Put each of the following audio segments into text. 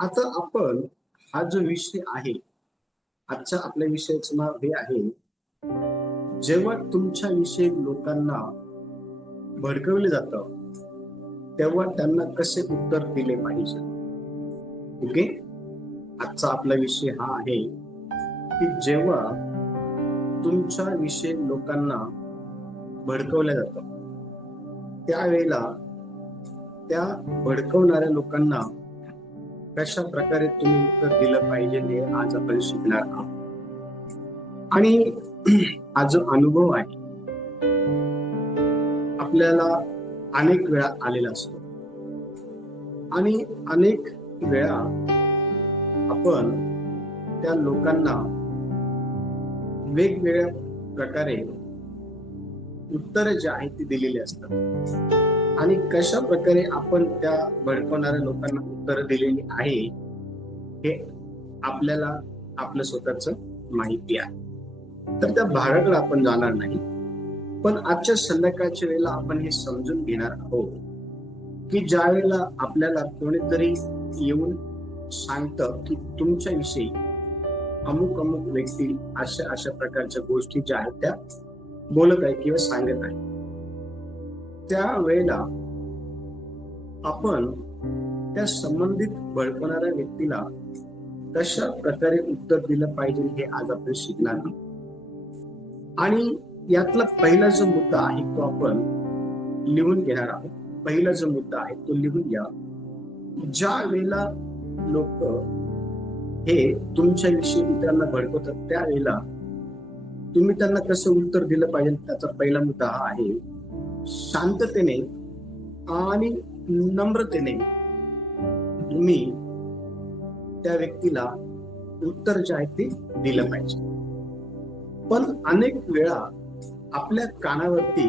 आता आपण हा जो विषय आहे, आजच्या आपल्या विषयाचं नाव हे आहे, जेव्हा तुमच्या विषयी लोकांना भडकवले जातं, तेव्हा त्यांना कसे उत्तर दिले पाहिजे. ओके, आजचा आपला विषय हा आहे की जेव्हा तुमच्या विषयी लोकांना भडकवलं जातं, त्यावेळेला त्या भडकवणाऱ्या लोकांना कशा प्रकारे तुम्ही उत्तर दिलं पाहिजे हे आज आपण शिकणार आहोत. आणि हा जो अनुभव आहे आपल्याला अनेक वेळा आलेला असतो आणि अनेक वेळा आपण त्या लोकांना वेगवेगळ्या प्रकारे उत्तर जे आहेत ते दिलेली असतात आणि कशा प्रकारे आपण त्या भडकवणाऱ्या लोकांना उत्तर दिलेली आहे हे आपल्याला आपलं स्वतःच माहिती आहे. तर त्या भागाकडे आपण जाणार नाही, पण आजच्या संध्याकाळच्या वेळेला आपण हे समजून घेणार आहोत की ज्या वेळेला आपल्याला कोणीतरी येऊन सांगतं की तुमच्या विषयी अमुक अमुक व्यक्ती अशा अशा प्रकारच्या गोष्टी ज्या आहेत त्या बोलत आहे किंवा सांगत आहे, त्या वेळेला आपण त्या संबंधित भडकवणाऱ्या व्यक्तीला कशा प्रकारे उत्तर दिलं पाहिजे हे आज आपण शिकणार आहोत. आणि यातला पहिला जो मुद्दा आहे तो आपण लिहून घेणार आहोत. पहिला जो मुद्दा आहे तो लिहून घ्या. ज्या वेळेला लोक हे तुमच्या विषयी इतरांना भडकवतात त्यावेळेला तुम्ही त्यांना कसं उत्तर दिलं पाहिजे त्याचा पहिला मुद्दा हा आहे, शांततेने आणि नम्रतेने तुम्ही त्या व्यक्तीला उत्तर जे आहे ते दिलं पाहिजे. पण अनेक वेळा आपल्या कानावरती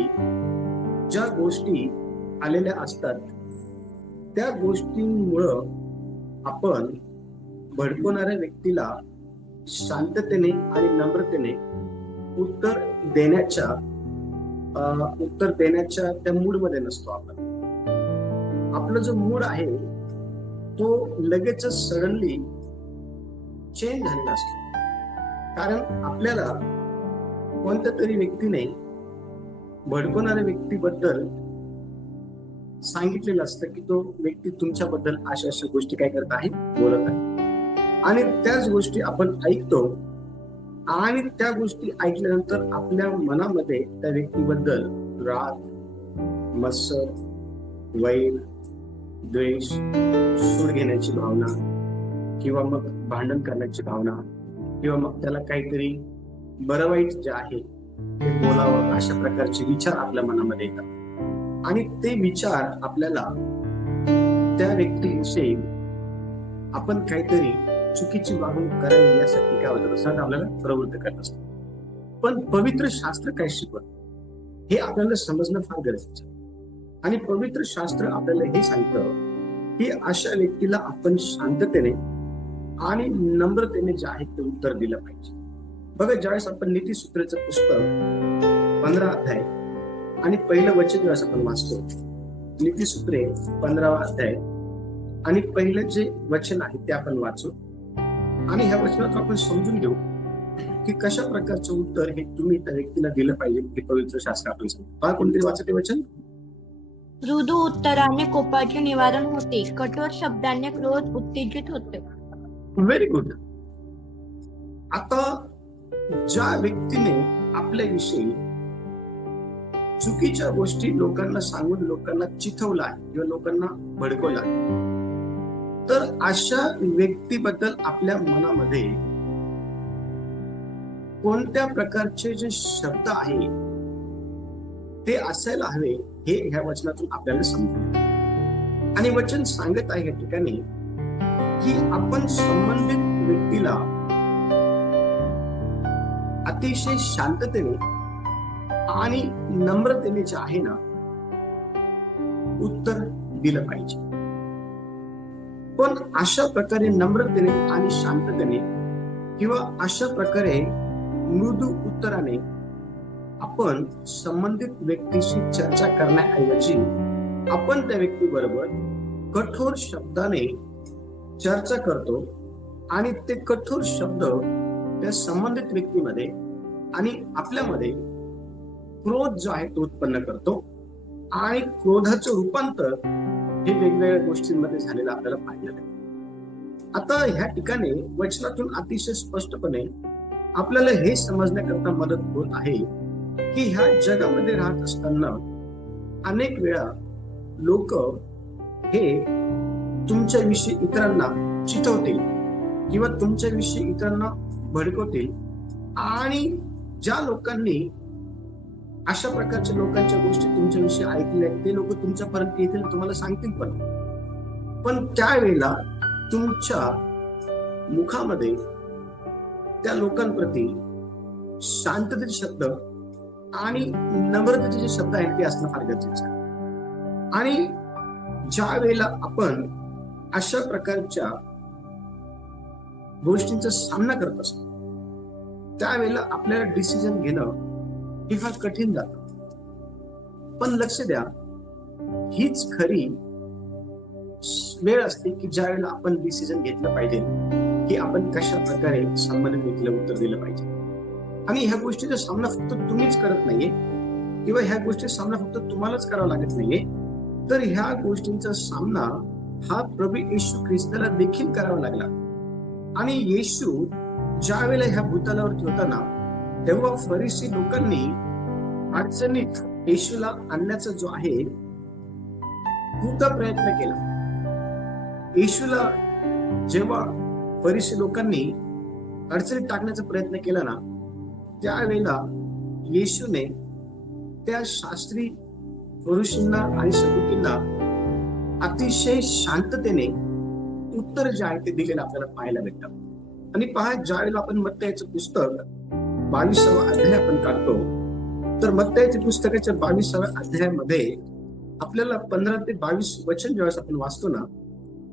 ज्या गोष्टी आलेल्या असतात त्या गोष्टींमुळं आपण भडकवणाऱ्या व्यक्तीला शांततेने आणि नम्रतेने उत्तर देण्याच्या त्या मूड मध्ये नसतो. आपला जो मूड आहे तो लगेच सडनली चेंज झालेला असतो, कारण आपल्याला कोणत्या तरी व्यक्तीने भडकवणाऱ्या व्यक्तीबद्दल सांगितलेलं असतं की तो व्यक्ती तुमच्याबद्दल अशा अशा गोष्टी काय करत आहे, बोलत आहे, आणि त्याच गोष्टी आपण ऐकतो आणि त्या गोष्टी ऐकल्यानंतर आपल्या मनामध्ये त्या व्यक्तीबद्दल राग, मत्सर, वैर, द्वेष, सूड घेण्याची भावना किंवा मग भांडण करण्याची भावना किंवा मग त्याला काहीतरी बरं वाईट जे आहे ते बोलावं अशा प्रकारचे विचार आपल्या मनामध्ये येतात आणि ते विचार आपल्याला त्या व्यक्तीविषयी आपण काहीतरी चुकीची वागणूक करावी यासाठी काय होतं असं आपल्याला प्रवृत्त करत असतो. पण पवित्र शास्त्र काय शिकवत हे आपल्याला समजणं फार गरजेचं आहे. आणि पवित्र शास्त्र आपल्याला हे सांगतं की अशा व्यक्तीला आपण शांततेने आणि नम्रतेने जे आहे ते उत्तर दिलं पाहिजे. बघा, ज्यावेळेस आपण नीतिसूत्राचं पुस्तक 15 अध्याय आणि पहिलं वचन ज्यावेळेस आपण वाचतो, नीतिसूत्रे 15 अध्याय आणि पहिलं जे वचन आहे ते आपण वाचू आणि ह्या वचनात आपण समजून घेऊ की कशा प्रकारचं उत्तर हे तुम्ही त्या व्यक्तीला दिलं पाहिजे. हे पवित्र शास्त्र आपण सांगतो. कोणतरी वाचा ते वचन. मृदू उत्तराने कोपाचे निवारण होते, कठोर शब्दाने क्रोध उत्तेजित होते. Very good. आता ज्या व्यक्तीने आपल्याविषयी चुकीच्या गोष्टी लोकांना सांगून लोकांना चिथवलं आहे किंवा लोकांना भडकवलं आहे, तर अशा व्यक्तीबद्दल आपल्या मनामध्ये कोणत्या प्रकारचे जे शब्द आहे ते असायला हवे हे ह्या वचनातून आपल्याला समजतं. आणि वचन सांगत आहे या ठिकाणी की आपण संबंधित व्यक्तीला अतिशय शांततेने आणि नम्रतेने जे आहे ना उत्तर दिलं पाहिजे. पण अशा प्रकारे नम्रतेने आणि शांततेने किंवा अशा प्रकारे मृदू उत्तराने आपण संबंधित व्यक्तीशी चर्चा करण्याऐवजी आपण त्या व्यक्तीबरोबर कठोर शब्दाने चर्चा करतो आणि ते कठोर शब्द त्या संबंधित व्यक्तीमध्ये आणि आपल्यामध्ये क्रोध जो आहे तो उत्पन्न करतो आणि क्रोधाचं रूपांतर हे वेगवेगळ्या गोष्टींमध्ये झालेलं आपल्याला पाहायला मिळतं. आता ह्या ठिकाणी वचनातून अतिशय स्पष्टपणे आपल्याला हे समजण्याकरता मदत होत आहे की ह्या जगामध्ये राहत असताना अनेक वेळा लोक हे तुमच्याविषयी इतरांना चिथवतील किंवा तुमच्याविषयी इतरांना भडकवतील आणि ज्या लोकांनी अशा प्रकारच्या लोकांच्या गोष्टी तुमच्याविषयी ऐकल्या ते लोक तुमच्यापर्यंत येतील, तुम्हाला सांगतील पण त्यावेळेला तुमच्या मुखामध्ये त्या लोकांप्रती शांततेचे शब्द आणि नम्रतेचे जे शब्द आहेत ते असणं फार गरजेचं आहे. आणि ज्या वेळेला आपण अशा प्रकारच्या गोष्टींचा सामना करत असतो त्यावेळेला आपल्याला डिसिजन घेणं हे फार कठीण जातं. पण लक्ष द्या, हीच खरी वेळ असते की ज्या वेळेला आपण डिसिजन घेतलं पाहिजे की आपण कशा प्रकारे संबंधित व्यक्तीला उत्तर दिलं पाहिजे. आणि ह्या गोष्टीचा सामना फक्त तुम्हीच करत नाहीये किंवा ह्या गोष्टीचा सामना फक्त तुम्हालाच करावा लागत नाहीये, तर ह्या गोष्टींचा सामना हा प्रभू येशू ख्रिस्ताला देखील करावा लागला. आणि येशू ज्या वेळेला ह्या भूतलावरती होता ना तेव्हा फरीसी लोकांनी अडचणीत येशूला आणण्याचा जो आहे खूपदा प्रयत्न केला. येशूला जेव्हा फरीसी लोकांनी अडचणीत टाकण्याचा प्रयत्न केला ना त्यावेळेला येशूने त्या शास्त्री फरीसींना आणि सदुकींना अतिशय शांततेने उत्तर जे आहे ते दिलेलं आपल्याला पाहायला भेटतं. आणि पहा, ज्यावेळेला आपण मत्तयाचं पुस्तक 22वा अध्याय आपण काढतो तर मत्तयाच्या पुस्तकाच्या 22व्या अध्यायामध्ये आपल्याला 15 ते 22 वचन ज्यावेळेस आपण वाचतो ना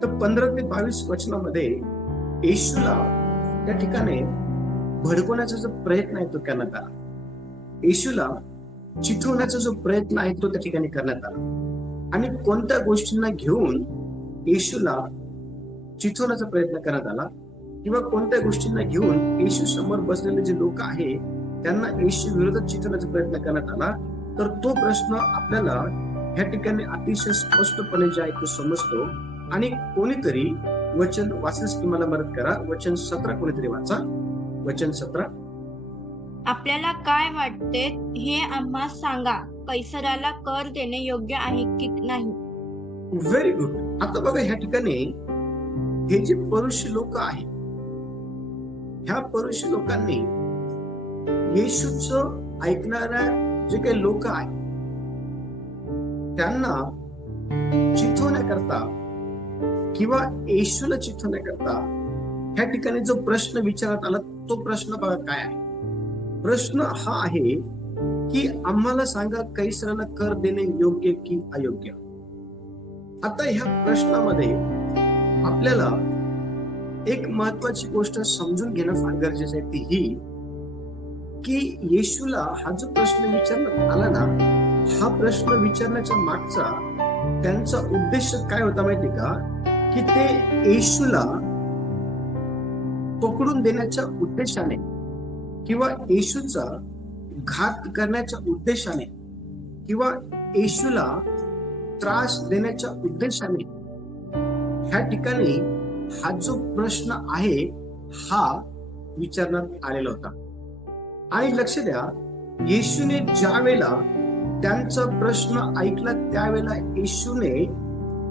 तर 15 ते 22 वचनामध्ये येशूला त्या ठिकाणी भडकवण्याचा जो प्रयत्न आहे तो करण्यात आला. येशूला चिथवण्याचा जो प्रयत्न आहे तो त्या ठिकाणी करण्यात आला. आणि कोणत्या गोष्टींना घेऊन येशूला चिथवण्याचा प्रयत्न करण्यात आला किंवा कोणत्या गोष्टींना घेऊन येशू समोर बसलेले जे लोक आहे त्यांना येशू विरोधात चिथवण्याचा प्रयत्न करण्यात आला. तर तो प्रश्न आपल्याला ह्या ठिकाणी अतिशय स्पष्टपणे जे आहे तो समजतो. आणि कोणीतरी वचन वाचण्यास तुम्हाला मदत करा. वचन 17 कोणीतरी वाचा. वचन 17. आपल्याला काय वाटते हे आम्हास सांगा, कैसराला कर देणे योग्य आहे की नाही. Very good. आता बघा, ह्या ठिकाणी हे जे परुषी लोक आहेत ह्या परुषी लोकांनी येशूच ऐकणाऱ्या जे काही लोक आहेत त्यांना चिथवण्याकरता किंवा येशूला चिथवण्याकरता ह्या ठिकाणी जो प्रश्न विचारण्यात आला तो प्रश्न बघा काय आहे. प्रश्न हा आहे की आम्हाला सांगा, कैसराला कर देणे योग्य की अयोग्य. आता ह्या प्रश्नामध्ये आपल्याला एक महत्वाची गोष्ट समजून घेणं फार गरजेचं आहे, ती ही की येशूला हा जो प्रश्न विचारण्यात आला ना हा प्रश्न विचारण्याच्या मागचा त्यांचा उद्देश काय होता माहिती का, की ते येशूला पकडून देण्याच्या उद्देशाने किंवा येशूचा घात करण्याच्या उद्देशाने किंवा येशूला त्रास देण्याच्या उद्देशाने ह्या ठिकाणी हा जो प्रश्न आहे हा विचारण्यात आलेला होता. आणि लक्ष द्या, येशूने ज्या वेळेला त्यांचा प्रश्न ऐकला त्यावेळेला येशूने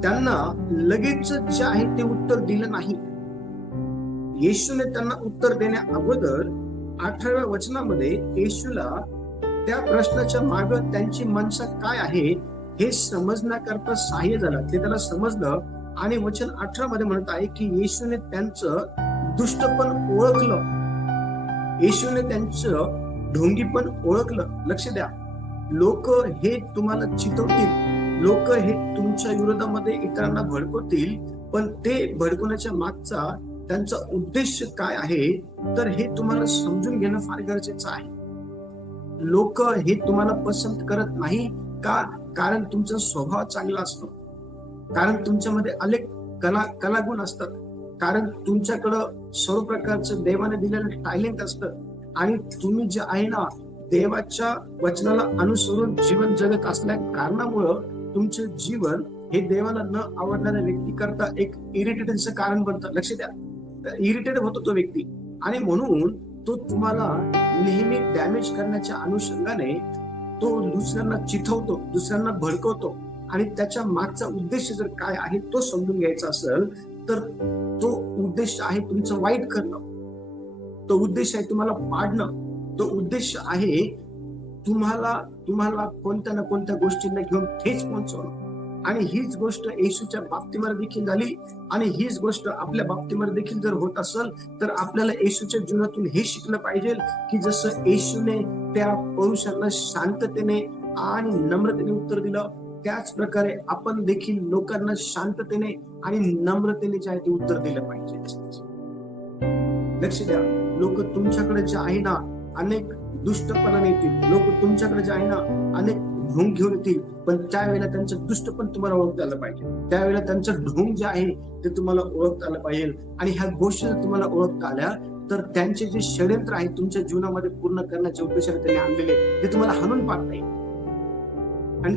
त्यांना लगेच जे आहे ते उत्तर दिलं नाही. येशूने त्यांना उत्तर देण्या अगोदर 18व्या वचनामध्ये येशूला त्या प्रश्नाच्या माग त्यांची मनसा काय आहे हे समजण्याकरता सहाय्य झालं. ते त्याला समजलं आणि वचन 18 मध्ये म्हणत आहे की येशूने त्यांचं दुष्टपण ओळखलं, येशूने त्यांचं ढोंगीपण ओळखलं. लक्ष द्या, लोक हे तुम्हाला चितवतील, लोक हे तुमच्या विरोधामध्ये इतरांना भडकवतील, पण ते भडकवण्याच्या मागचा त्यांचा उद्देश काय आहे तर हे तुम्हाला समजून घेणं फार गरजेचं आहे. लोक हे तुम्हाला पसंत करत नाही का, कारण तुमचा स्वभाव चांगला असतो, कारण तुमच्यामध्ये अनेक कलागुण असतात, कारण तुमच्याकडं सर्व प्रकारचं देवाने दिलेलं टॅलेंट असतं आणि तुम्ही जे आहे ना देवाच्या वचनाला अनुसरून जीवन जगत असल्या कारणामुळं तुमचे जीवन हे देवाला न आवडणाऱ्या व्यक्ती करता एक इरिटेशनचं कारण बनतं. लक्ष द्या, इरिटेट होतो तो व्यक्ती आणि म्हणून तो तुम्हाला नेहमी डॅमेज करण्याच्या अनुषंगाने तो दुसऱ्यांना चिथवतो, दुसऱ्यांना भडकवतो आणि त्याच्या मागचा उद्देश जर काय आहे तो समजून घ्यायचा असेल तर तो उद्देश आहे तुमचं वाईट करणं, तो उद्देश आहे तुम्हाला पाडणं, तो उद्देश आहे तुम्हाला कोणत्या ना कोणत्या गोष्टींना घेऊन ठेच पोहोचवणं. आणि हीच गोष्ट येशूच्या बाबतीमध्ये देखील झाली आणि हीच गोष्ट आपल्या बाबतीमध्ये देखील जर होत असेल तर आपल्याला येशूच्या जीवनातून हे शिकलं पाहिजे की जसं येशूने त्या पुरुषांना शांततेने आणि नम्रतेने उत्तर दिलं त्याच प्रकारे आपण देखील लोकांना शांततेने आणि नम्रतेने जे आहे ते उत्तर दिलं पाहिजे. लक्ष द्या, लोक तुमच्याकडे जे आहे ना अनेक दुष्टपणाने येतील, लोक तुमच्याकडे जे आहे ना अनेक ढोंग घेऊन येतील, पण त्यावेळेला त्यांचं दुष्टपण तुम्हाला ओळखता आलं पाहिजे, त्यावेळेला त्यांचं ढोंग जे आहे ते तुम्हाला ओळखता आलं पाहिजे. आणि ह्या गोष्टी तुम्हाला ओळखता आल्या तर त्यांचे जे षडयंत्र आहे तुमच्या जीवनामध्ये पूर्ण करण्याच्या उद्देशाने त्यांनी आणलेले ते तुम्हाला हाणून पाडता येईल आणि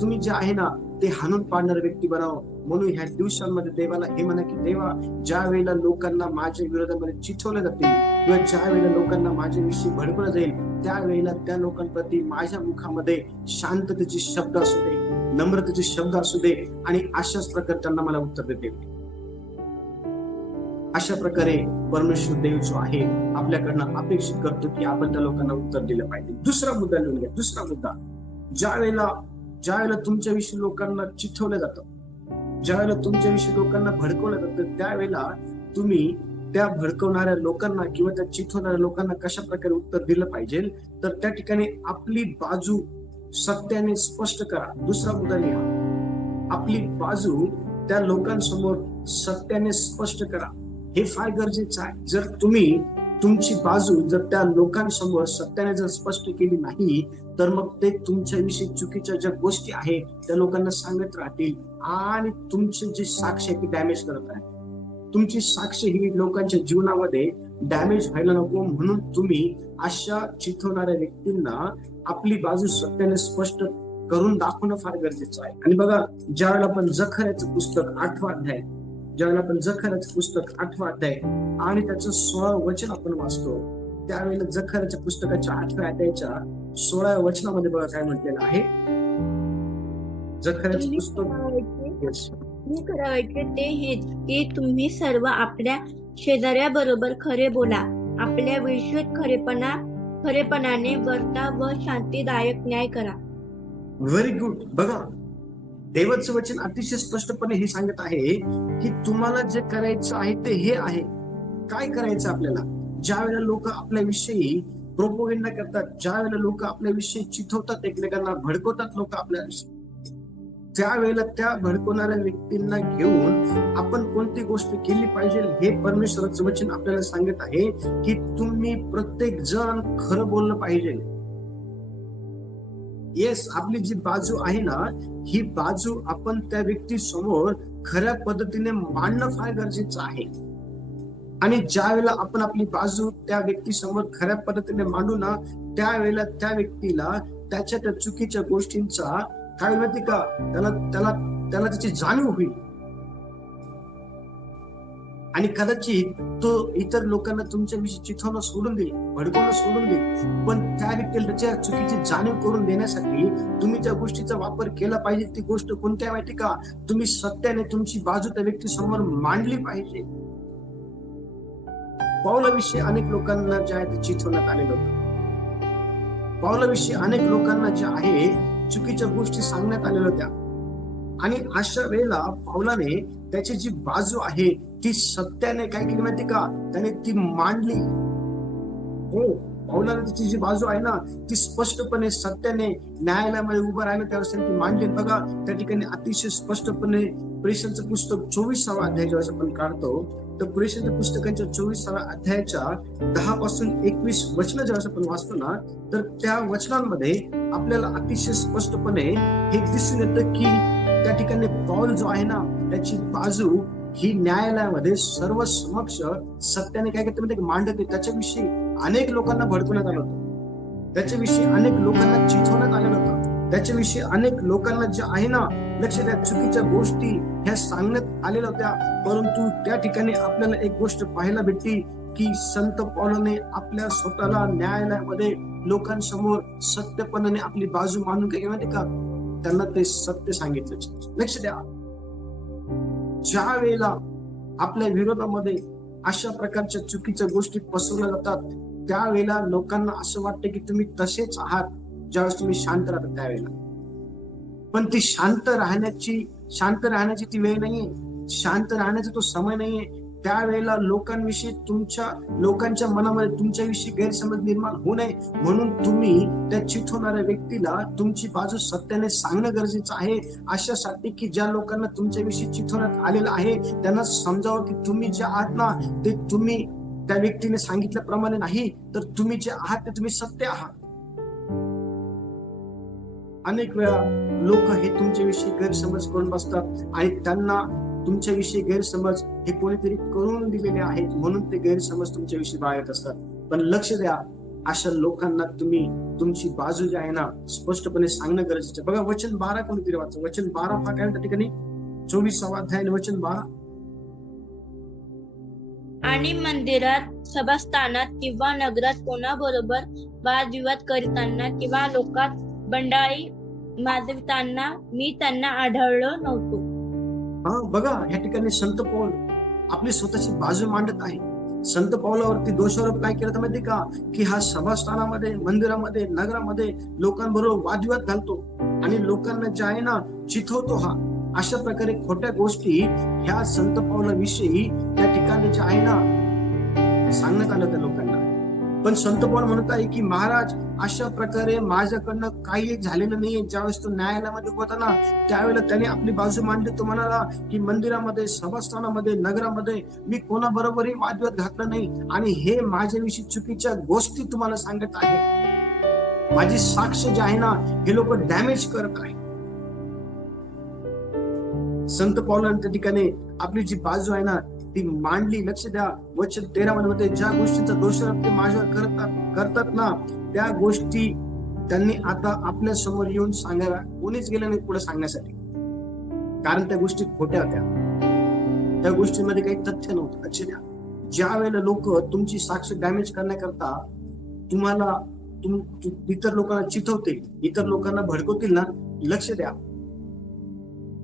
तुम्ही जे आहे ना ते हाणून पाडणारे व्यक्ती बनावं. म्हणून ह्या दिवसांमध्ये देवाला हे म्हणा की देवा ज्या वेळेला लोकांना माझ्या विरोधामध्ये चिथवलं जातील किंवा ज्या वेळेला लोकांना माझ्याविषयी भडकवलं जाईल त्यावेळेला त्या लोकांप्रती माझ्या मुखामध्ये शांततेचे शब्द असू दे, नम्रतेचे शब्द असू दे आणि अशाच प्रकारे त्यांना मला उत्तर देते. अशा प्रकारे परमेश्वर देव जो आहे आपल्याकडनं अपेक्षित करतो की आपण त्या लोकांना उत्तर दिलं पाहिजे. दुसरा मुद्दा लिहून घ्या. दुसरा मुद्दा, ज्या वेळेला तुमच्याविषयी लोकांना चिथवलं जातं, ज्या वेळेला तुमच्याविषयी लोकांना भडकवलं जातं त्यावेळेला तुम्ही त्या भडकवणाऱ्या लोकांना किंवा त्या चिथवणाऱ्या लोकांना कशा प्रकारे उत्तर दिलं पाहिजे तर त्या ठिकाणी आपली बाजू सत्याने स्पष्ट करा. दुसरा मुद्दा लिहा, आपली बाजू त्या लोकांसमोर सत्याने स्पष्ट करा. हे फार गरजेचं आहे. जर तुम्ही तुमची बाजू जर त्या लोकांसमोर सत्याने जर स्पष्ट केली नाही तर मग ते तुमच्याविषयी चुकीच्या ज्या गोष्टी आहेत त्या लोकांना सांगत राहतील आणि तुमचे जे साक्ष आहे ती डॅमेज करत आहे. तुमची साक्ष ही लोकांच्या जीवनामध्ये डॅमेज व्हायला नको म्हणून तुम्ही अशा चिथवणाऱ्या व्यक्तींना आपली बाजू सत्याने स्पष्ट करून दाखवणं फार गरजेचं आहे. आणि बघा, ज्यावेळेला आपण जखऱ्याचं पुस्तक 8वा अध्याय आणि त्याचं 16 वचन आपण वाचतो त्यावेळेला जखऱ्याच्या पुस्तकाच्या 8व्या अध्यायाच्या 16व्या वचनामध्ये बघा काय म्हटलेलं आहे. जखऱ्याचं पुस्तक मी करायचे ते हेच की तुम्ही सर्व आपल्या शेजाऱ्याबरोबर खरे बोला, आपल्या विषयीत खरेपणाने वर्ता व शांतीदायक न्याय करा. Very good. बघा, देवाचं वचन अतिशय स्पष्टपणे हे सांगत आहे की तुम्हाला जे करायचं आहे ते हे आहे. काय करायचं आपल्याला? ज्या वेळेला लोक आपल्याविषयी प्रोपोगंडा करतात, ज्या वेळेला लोक आपल्याविषयी चिथवतात, एकमेकांना भडकवतात लोक आपल्याविषयी, त्यावेळेला त्या भडकवणाऱ्या व्यक्तींना घेऊन आपण कोणती गोष्ट केली पाहिजे हे परमेश्वराचं वचन आपल्याला सांगत आहे की तुम्ही प्रत्येक जण खरं बोललं पाहिजे. येस, आपली जी बाजू आहे ना ही बाजू आपण त्या व्यक्ती समोर खऱ्या पद्धतीने मांडणं फार गरजेचं आहे. आणि ज्या वेळेला आपण आपली बाजू त्या व्यक्ती समोर खऱ्या पद्धतीने मांडू ना त्यावेळेला त्या व्यक्तीला त्याच्या त्या चुकीच्या गोष्टींचा काय माहिती का त्याला त्याची जाणीव होईल आणि कदाचित तो इतर लोकांना तुमच्याविषयी चिथवणं सोडून देईल, भडकवणं सोडून देईल, पण त्या व्यक्तीला त्याच्या चुकीची जाणीव करून देण्यासाठी तुम्ही ज्या गोष्टीचा वापर केला पाहिजे ती गोष्ट कोणती आहे माहिती का? तुम्ही सत्याने तुमची बाजू त्या व्यक्ती समोर मांडली पाहिजे. पाऊलाविषयी अनेक लोकांना जे आहे ते चिथवण्यात आलेलं होतं. पाऊलाविषयी अनेक लोकांना जे आहे चुकीच्या गोष्टी सांगण्यात आलेल्या होत्या आणि अशा वेळेला पाऊलाने त्याची जी बाजू आहे ती सत्याने काय केली माहिती का? त्याने ती मांडली. हो, पाऊलाने त्याची जी बाजू आहे ना ती स्पष्टपणे सत्याने न्यायालयामध्ये उभं राहिलं त्यावेळेस ती मांडली. बघा, त्या ठिकाणी अतिशय स्पष्टपणे प्रेषणचं पुस्तक 24वा अध्याय जेव्हा आपण काढतो तर प्रेषणच्या पुस्तकांच्या 24व्या अध्यायाच्या 10 पासून 21 वचन जेव्हा आपण वाचतो ना तर त्या वचनांमध्ये आपल्याला अतिशय स्पष्टपणे हे दिसून येतं की त्या ठिकाणी पौल जो आहे ना त्याची बाजू ही न्यायालयामध्ये सर्व समक्ष सत्याने काय करते म्हणजे मांडते. त्याच्याविषयी अनेक लोकांना भडकवण्यात आलं होतं, त्याच्याविषयी अनेक लोकांना चिथवण्यात आलेलं होतं, त्याच्याविषयी अनेक लोकांना जे आहे ना लक्ष द्या चुकीच्या गोष्टी ह्या सांगण्यात आलेल्या होत्या. परंतु त्या ठिकाणी आपल्याला एक गोष्ट पाहायला भेटली की संत पौलाने आपल्या स्वतःला न्यायालयामध्ये लोकांसमोर सत्यपणाने आपली बाजू मांडून काय माहिती का, त्यांना ते सत्य सांगितलं. लक्ष द्या, ज्या वेळेला आपल्या विरोधामध्ये अशा प्रकारच्या चुकीच्या गोष्टी पसरवल्या जातात त्यावेळेला लोकांना असं वाटतं की तुम्ही तसेच आहात ज्यावेळेस तुम्ही शांत राहता त्यावेळेला. पण ती शांत राहण्याची ती वेळ नाहीये, शांत राहण्याचा तो समय नाहीये. त्यावेळेला लोकांच्या मनामध्ये तुमच्याविषयी गैरसमज निर्माण होऊ नये म्हणून तुम्ही त्या चिथवणाऱ्या व्यक्तीला तुमची बाजू सत्याने सांगणं गरजेचं आहे, अशासाठी की ज्या लोकांना तुमच्याविषयी चिथवण्यात आलेलं आहे त्यांना समजावं की तुम्ही जे आहात ना ते तुम्ही त्या व्यक्तीने सांगितल्याप्रमाणे नाही, तर तुम्ही जे आहात ते तुम्ही सत्य आहात. अनेक वेळा लोक हे तुमच्याविषयी गैरसमज करून बसतात आणि त्यांना तुमच्याविषयी गैरसमज हे कोणीतरी करून दिलेले आहेत म्हणून ते गैरसमज तुमच्याविषयी बाळगत असतात. पण लक्ष द्या, अशा लोकांना तुम्ही तुमची बाजू जी आहे ना स्पष्टपणे सांगणं गरजेचं. बघा वचन 12 कोणीतरी वाचा, वचन 12 काय त्या ठिकाणी 24वा अध्याय वचन 12. आणि मंदिरात, सभास्थानात किंवा नगरात कोणाबरोबर वादविवाद करीताना किंवा लोकात बंडाळी माजविताना मी त्यांना आढळलो नव्हतो. बघा ह्या ठिकाणी संत पौल आपली स्वतःची बाजू मांडत आहे. संत पौलावरती दोषारोप काय केला माहिती का, की हा सभास्थानामध्ये, मंदिरामध्ये, नगरामध्ये लोकांबरोबर वादविवाद घालतो आणि लोकांना जे आहे ना चिथवतो. हा अशा प्रकारे खोट्या गोष्टी ह्या संत पौलाविषयी त्या ठिकाणी जे आहे ना सांगण्यात आलं त्या लोकांना. पण संत पौल म्हणत आहे की महाराज अशा प्रकारे माझ्याकडनं काही झालेलं नाहीये. ज्यावेळेस तो न्यायालयामध्ये होता ना त्यावेळेला त्याने आपली बाजू मांडली. तो म्हणाला की मंदिरामध्ये, सभास्थानामध्ये, नगरामध्ये मी कोणाबरोबरही वादविवाद घातला नाही आणि हे माझ्याविषयी चुकीच्या गोष्टी तुम्हाला सांगत आहे. माझी साक्ष जी आहे ना हे लोक डॅमेज करत आहे. संत पौलाने त्या ठिकाणी आपली जी बाजू आहे ना ती मांडली. लक्ष द्या, वचन 13 मध्ये ज्या गोष्टीचा दोषारोप ते माझ्यावर करतात ना त्या गोष्टी त्यांनी आता आपल्या समोर येऊन सांगायला कोणीच गेलं नाही पुढे सांगण्यासाठी, कारण त्या गोष्टी खोट्या होत्या, त्या गोष्टींमध्ये काही तथ्य नव्हतं. लक्ष द्या, ज्या वेळेला लोक तुमची साक्ष डॅमेज करण्याकरता तुम्हाला इतर लोकांना चिथवतील, इतर लोकांना भडकवतील ना, लक्ष द्या,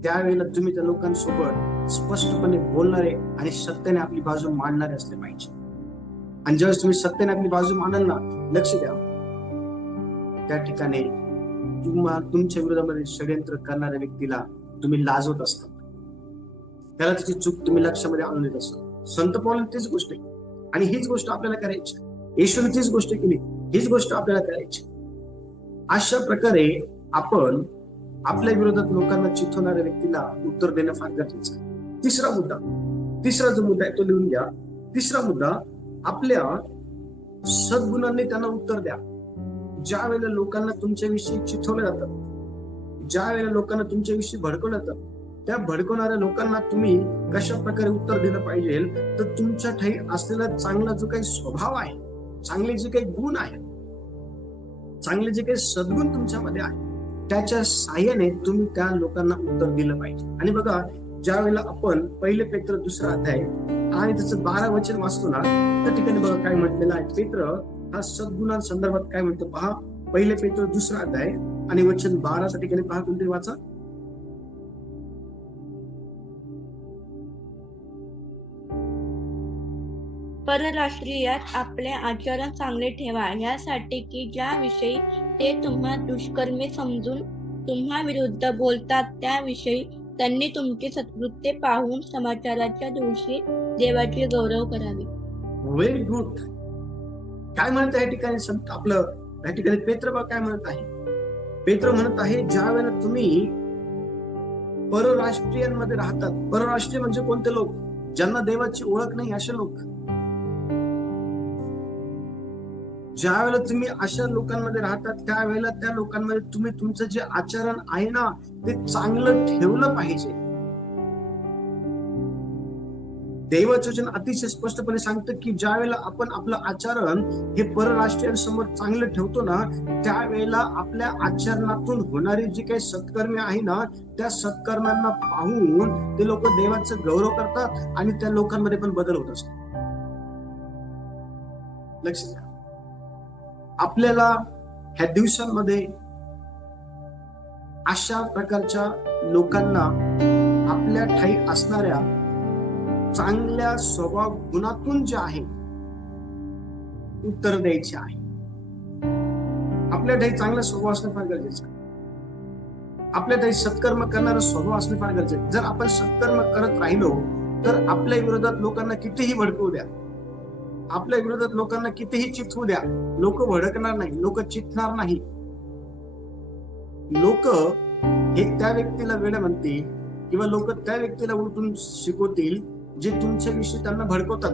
त्यावेळेला तुम्ही त्या लोकांसोबत स्पष्टपणे बोलणारे आणि सत्याने आपली बाजू मांडणारे असले पाहिजे. आणि ज्यावेळेस तुम्ही सत्याने आपली बाजू मांडाल ना, लक्ष द्या, त्या ठिकाणी तुमच्या विरोधामध्ये षडयंत्र करणाऱ्या व्यक्तीला तुम्ही लाजवत असता, त्याला त्याची चूक तुम्ही लक्षामध्ये आणून देत असता. संत पौलाने तीच गोष्ट केली आणि हीच गोष्ट आपल्याला करायची. येशूने तीच गोष्ट केली, हीच गोष्ट आपल्याला करायची. अशा प्रकारे आपण आपल्या विरोधात लोकांना चिथवणाऱ्या व्यक्तीला उत्तर देणं फार गरजेचं आहे. तिसरा जो मुद्दा आहे तो लिहून घ्या. तिसरा मुद्दा, आपल्या सद्गुणांनी त्यांना उत्तर द्या. ज्या वेळेला लोकांना तुमच्याविषयी चिथवलं जातं, ज्या वेळेला लोकांना तुमच्याविषयी भडकवलं जातं, त्या भडकवणाऱ्या लोकांना तुम्ही कशा प्रकारे उत्तर दिलं पाहिजे, तर तुमच्या ठाई असलेला चांगला जो काही स्वभाव आहे, चांगले जे काही गुण आहेत, चांगले जे काही सद्गुण तुमच्यामध्ये आहे त्याच्या साहाय्याने तुम्ही त्या लोकांना उत्तर दिलं पाहिजे. आणि बघा, ज्या वेळेला आपण 1 पेत्र 2 अध्याय आणि त्याचं 12 वचन वाचतो ना त्या ठिकाणी बघा काय म्हटलेलं आहे. पेत्र हा सद्गुणांसंदर्भात काय म्हणतो पहा. 1 पेत्र 2 अध्याय आणि वचन 12 ठिकाणी पहा, कोणतरी वाचा. परराष्ट्रीयात आपले आचरण चांगले ठेवा, यासाठी की ज्याविषयी ते तुम्हा दुष्कर्मी समजून तुम्हा विरुद्ध बोलतात त्याविषयी त्यांनी तुमची सत्कृत्ये पाहून समाचाराच्या दिवशी देवाचे गौरव करावे. Very good. काय म्हणत आहे ठिकाणी संत आपलं या ठिकाणी पेत्र काय म्हणत आहे. पेत्र म्हणत आहे ज्या वेळेला तुम्ही परराष्ट्रीयांमध्ये राहतात, परराष्ट्रीय म्हणजे कोणते लोक, ज्यांना देवाची ओळख नाही असे लोक, ज्या वेळेला तुम्ही अशा लोकांमध्ये राहतात त्यावेळेला त्या लोकांमध्ये तुम्ही तुमचं जे आचरण आहे ना ते चांगलं ठेवलं पाहिजे. देवाचं वचन अतिशय स्पष्टपणे सांगतं की ज्या वेळेला आपण आपलं आचरण हे परराष्ट्रीयांसमोर चांगलं ठेवतो ना, त्यावेळेला आपल्या आचरणातून होणारी जी काही सत्कर्मे आहे ना, त्या सत्कर्मांना पाहून ते लोक देवाचं गौरव करतात आणि त्या लोकांमध्ये पण बदल होत असतो. लक्ष द्या, आपल्याला ह्या दिवसांमध्ये अशा प्रकारच्या लोकांना आपल्या ठाई असणाऱ्या चांगल्या स्वभाव गुणातून जे आहे उत्तर द्यायचे आहे. आपल्या ठाई चांगला स्वभाव असणं फार गरजेचं आहे. आपल्या ठाई सत्कर्म करणारा स्वभाव असणं फार गरजेचं आहे. जर आपण सत्कर्म करत राहिलो तर आपल्या विरोधात लोकांना कितीही भडकवू द्या, आपल्या विरोधात लोकांना कितीही चिथवू द्या, लोक भडकणार नाही, लोक चिथणार नाही. लोक हे त्या व्यक्तीला वेडं म्हणतील किंवा लोक त्या व्यक्तीला उलटून शिकवतील जे तुमच्याविषयी त्यांना भडकवतात.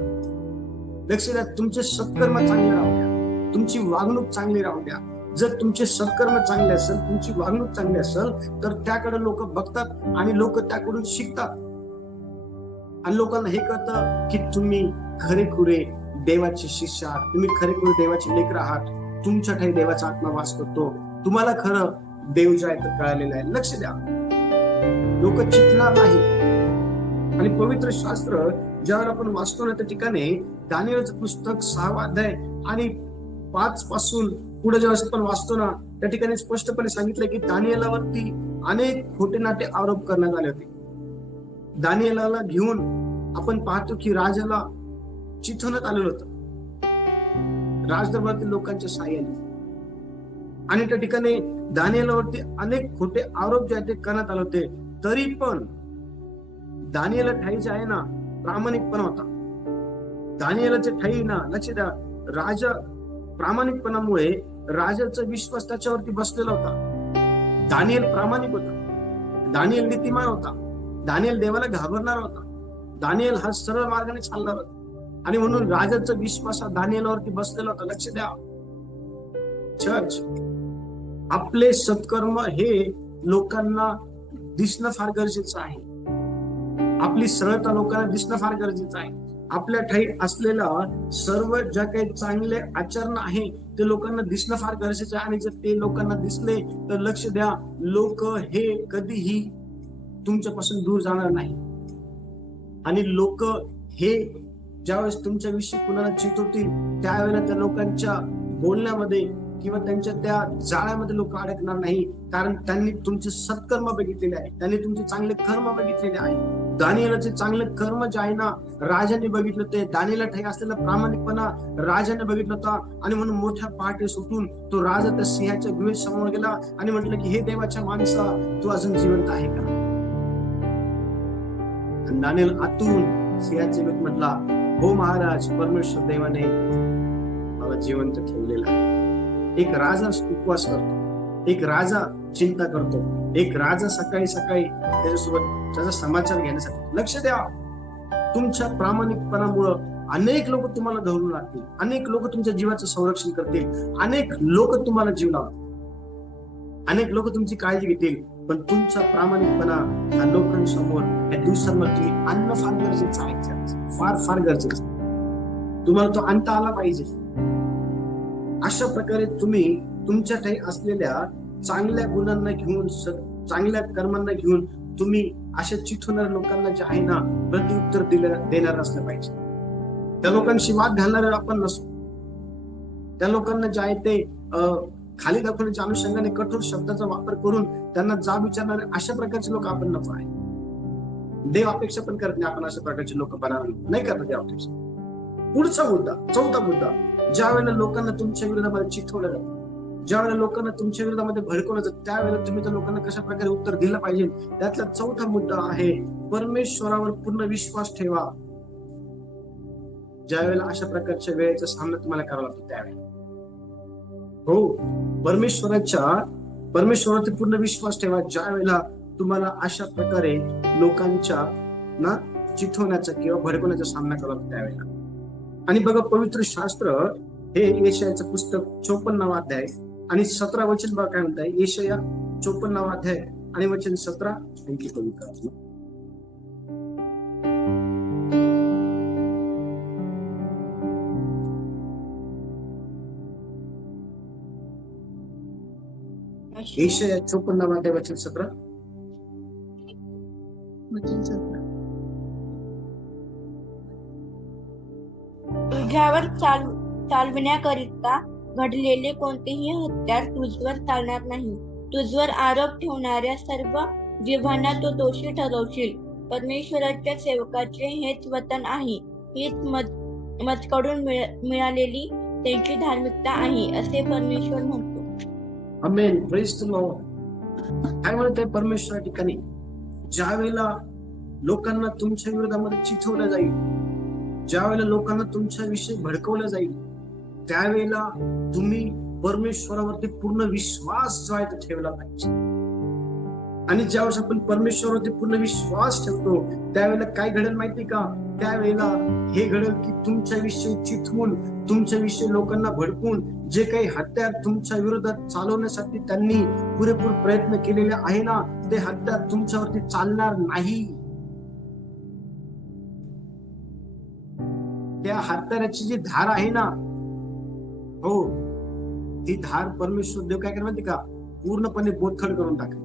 लक्ष द्या, तुमचे सत्कर्म चांगले राहू द्या, तुमची वागणूक चांगली राहू द्या. जर तुमचे सत्कर्म चांगले असेल, तुमची वागणूक चांगली असेल, तर त्याकडे लोक बघतात आणि लोक त्याकडून शिकतात. आणि लोकांना हे कळतं की तुम्ही खरेखुरे देवाचे शिष्य आहात, तुम्ही खरेखुरे देवाचे लेकर आहात, तुमच्या ठाई देवाचा आत्मा वास करतो, तुम्हाला खरं देव जे आहे ते कळालेलं आहे. लक्ष द्या, लोक चितणार नाही. आणि पवित्र शास्त्र ज्यावेळेला आपण वाचतो ना, त्या ठिकाणी दानिएलचं पुस्तक 6 अध्याय आणि 5 पासून पुढे जेव्हा आपण वाचतो ना, त्या ठिकाणी स्पष्टपणे सांगितलं की दानिएलावरती अनेक खोटे नाटे आरोप करण्यात आले होते. दानिएलाला घेऊन आपण पाहतो की राजाला चिथवण्यात आलेलं होतं राजदरबारातील लोकांच्या साहाय्याने. आणि त्या ठिकाणी दानिएलावरती अनेक खोटे आरोप जे आहेत ते करण्यात आले होते. तरी पण दानिएला ठाई जे आहे ना, प्रामाणिकपणा होता. दानिएलाच्या ठाई ना, लक्ष द्या, राजा प्रामाणिकपणामुळे राजाचा विश्वास त्याच्यावरती बसलेला होता. दानिएल प्रामाणिक होता, दानिएल नीतिमान होता, दानिएल देवाला घाबरणार होता, दानिएल हा सरळ मार्गाने चालणार होता. आणि म्हणून राजाचा विश्वास हा दानिएलावरती बसलेला होता. लक्ष द्या चर्च, आपले सत्कर्म हे लोकांना दिसणं फार गरजेचं आहे. आपली सरळता लोकांना दिसणं फार गरजेचं आहे. आपल्या ठाई असलेला सर्व ज्या काही चांगले आचरण आहे ते लोकांना दिसणं फार गरजेचं आहे. आणि जर ते लोकांना दिसले तर लक्ष द्या, लोक हे कधीही तुमच्यापासून दूर जाणार नाही. आणि लोक हे ज्यावेळेस तुमच्याविषयी कुणाला चितवतील त्यावेळेला त्या लोकांच्या बोलण्यामध्ये किंवा त्यांच्या त्या जाळ्यामध्ये लोक अडकणार नाही, कारण त्यांनी तुमचे सत्कर्म बघितलेले आहे, त्यांनी तुमचे चांगले कर्म बघितलेले आहे. दानिएलाचे चांगले कर्म जे आहे ना, राजाने बघितलं ते. दानिएला ठाई असलेला प्रामाणिकपणा राजाने बघितलं होता. आणि म्हणून मोठ्या पहाटे सुटून तो राजा त्या सिंहाच्या गुहेत समोर गेला आणि म्हटलं की हे देवाच्या माणसा, तू अजून जिवंत आहे का? दानिएल आतून सिंहाच्या गुहेत म्हटला, हो महाराज, परमेश्वर देवाने मला जिवंत ठेवलेला आहे. एक राजा उपवास करतो, एक राजा चिंता करतो, एक राजा सकाळी सकाळी त्याच्यासोबत त्याचा समाचार घेण्यासाठी. लक्ष द्या, तुमच्या प्रामाणिकपणामुळं अनेक लोक तुम्हाला धरून राहतील, अनेक लोक तुमच्या जीवाचं संरक्षण करतील, अनेक लोक तुम्हाला जीव लावतील, अनेक लोक तुमची काळजी घेतील. पण तुमचा प्रामाणिकपणा ह्या लोकांसमोर या दिवसांमध्ये आणणं फार गरजेचं आहे, फार फार गरजेचं. तुम्हाला तो आणता आला पाहिजे. अशा प्रकारे तुम्ही तुमच्या ठाई असलेल्या चांगल्या गुणांना घेऊन, चांगल्या कर्मांना घेऊन तुम्ही अशा चिथवणाऱ्या लोकांना जे आहे ना, प्रत्युत्तर देणार असलं पाहिजे. त्या लोकांशी वाद घालणारे आपण नसतो. त्या लोकांना जे आहे ते खाली दाखवण्याच्या अनुषंगाने कठोर शब्दाचा वापर करून त्यांना जाब विचारणारे अशा प्रकारचे लोक आपण नको आहे. देव अपेक्षा पण करत नाही आपण अशा प्रकारचे लोक बनावे, नाही करत देव अपेक्षा. पुढचा मुद्दा, 4था मुद्दा, ज्या वेळेला लोकांना तुमच्या विरोधामध्ये चिथवलं जातं, ज्या वेळेला लोकांना तुमच्या विरोधामध्ये भडकवलं जातं, त्यावेळेला तुम्ही त्या लोकांना कशा प्रकारे उत्तर दिलं पाहिजे. त्यातला 4था मुद्दा आहे, परमेश्वरावर पूर्ण विश्वास ठेवा. ज्या वेळेला अशा प्रकारच्या वेळेचा सामना तुम्हाला करावा लागतो त्यावेळेला हो, परमेश्वरावरती पूर्ण विश्वास ठेवा. ज्या वेळेला तुम्हाला अशा प्रकारे लोकांच्या ना चिथवण्याचा किंवा भडकवण्याचा सामना करावा लागतो त्यावेळेला. आणि बघा, पवित्र शास्त्र हे यशायाचं पुस्तक 54 अध्याय आणि 17 वचन बघा काय म्हणताय. यशाया 54 अध्याय आणि वचन 17 आणखी पवित्र. यशाया 54 अध्याय वचन 17. तुझ्यावर चालविण्याकरिता घडलेले कोणतेही हत्यार तुझवर चालणार नाही. तुझवर आरोप ठेवणाऱ्या सर्व जीवांना तू दोषी ठरवशील. परमेश्वराच्या सेवकाचे हेच वचन आहे. हीच मजकडून मिळालेली त्यांची धार्मिकता आहे, असे परमेश्वर म्हणतो. आमेन. Praise the lord. काय म्हणते परमेश्वर या ठिकाणी? ज्या वेळेला लोकांना तुमच्या विरोधामध्ये चिथवलं जाईल, ज्या वेळेला लोकांना तुमच्या विषयी भडकवलं जाईल, त्यावेळेला तुम्ही परमेश्वरावरती पूर्ण विश्वास जो आहे तो ठेवला पाहिजे. आणि ज्यावेळेस आपण परमेश्वरावरती पूर्ण विश्वास ठेवतो त्यावेळेला काय घडेल माहिती का? त्यावेळेला हे घडेल की तुमच्या विषयी चिथवून, तुमच्या विषयी लोकांना भडकून जे काही हत्यार तुमच्या विरोधात चालवण्यासाठी त्यांनी पुरेपूर प्रयत्न केलेले आहे ना, ते हत्यार तुमच्यावरती चालणार नाही. त्या हत्याराची जी धार आहे ना, हो, ती धार परमेश्वर देव काय करणार माहिती का? पूर्णपणे बोथड करून टाकेल.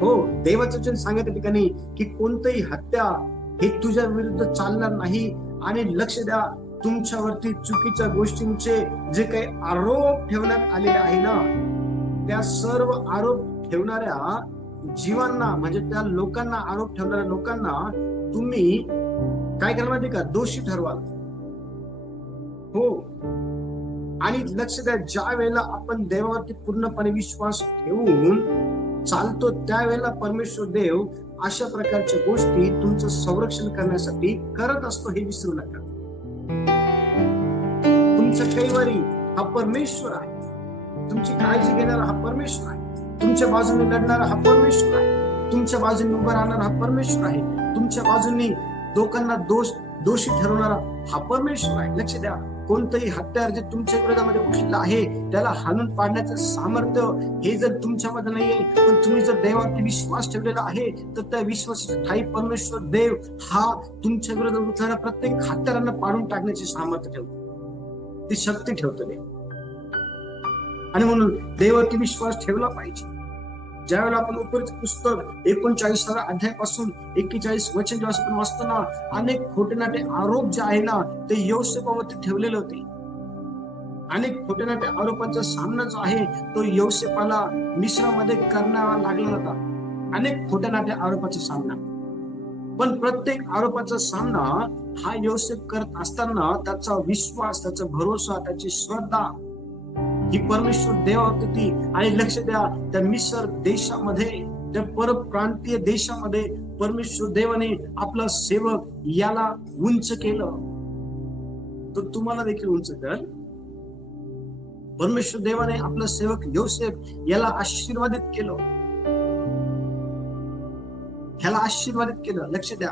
हो, देवाचं वचन सांगत त्या ठिकाणी की कोणतंही हत्या हे तुझ्या विरुद्ध चालणार नाही. आणि लक्ष द्या, तुमच्यावरती चुकीच्या गोष्टींचे जे काही आरोप ठेवण्यात आलेले आहे ना, त्या सर्व आरोप ठेवणाऱ्या जीवांना, म्हणजे त्या लोकांना, आरोप ठेवणाऱ्या लोकांना तुम्ही काय करणार माहिती का? दोषी ठरवाल. हो, आणि लक्ष द्या, ज्या वेळेला आपण देवावरती पूर्णपणे विश्वास ठेवून चालतो त्यावेळेला परमेश्वर देव अशा प्रकारच्या गोष्टी तुमचं संरक्षण करण्यासाठी करत असतो, हे विसरू नका. तुमच्या कैवारी हा परमेश्वर आहे, तुमची काळजी घेणारा हा परमेश्वर आहे, तुमच्या बाजूने लढणारा हा परमेश्वर आहे, तुमच्या बाजूने उभा राहणारा हा परमेश्वर आहे, तुमच्या बाजूने लोकांना दोषी ठरवणारा हा परमेश्वर आहे. लक्ष द्या, कोणतंही हत्यार जे तुमच्या विरोधामध्ये उठलेलं आहे त्याला हाणून पाडण्याचं सामर्थ्य हे जर तुमच्यामध्ये नाहीये, पण तुम्ही जर देवावरती विश्वास ठेवलेला आहे, तर त्या विश्वासाच्या ठाई परमेश्वर देव हा तुमच्या विरोधात उठणाऱ्या प्रत्येक हत्यारांना पाडून टाकण्याचे सामर्थ्य ठेवतो, ती शक्ती ठेवतो देव. आणि म्हणून देवावरती विश्वास ठेवला पाहिजे. ज्यावेळेला आपण उपरीचं पुस्तक 39व्या अध्यायापासून 41 वचन जेव्हा आपण वाचतो ना, अनेक खोटेनाटे आरोप जे आहे ना ते योसेफावरती ठेवलेले होते. अनेक खोटेनाटे आरोपांचा सामना जो आहे तो योसेफाला मिस्रामध्ये करावा लागला होता. अनेक खोटेनाटे आरोपाचा सामना, पण प्रत्येक आरोपाचा सामना हा योसेफ करत असताना त्याचा विश्वास, त्याचा भरोसा, त्याची श्रद्धा ही परमेश्वर देवावरती ती. आणि लक्ष द्या, त्या मिस्र देशामध्ये, त्या परप्रांतीय देशामध्ये परमेश्वर देवाने आपला सेवक याला उंच केलं, तर तुम्हाला देखील उंच करेल. परमेश्वर देवाने आपला सेवक योसेफ याला आशीर्वादित केलं, ह्याला आशीर्वादित केलं. लक्ष द्या,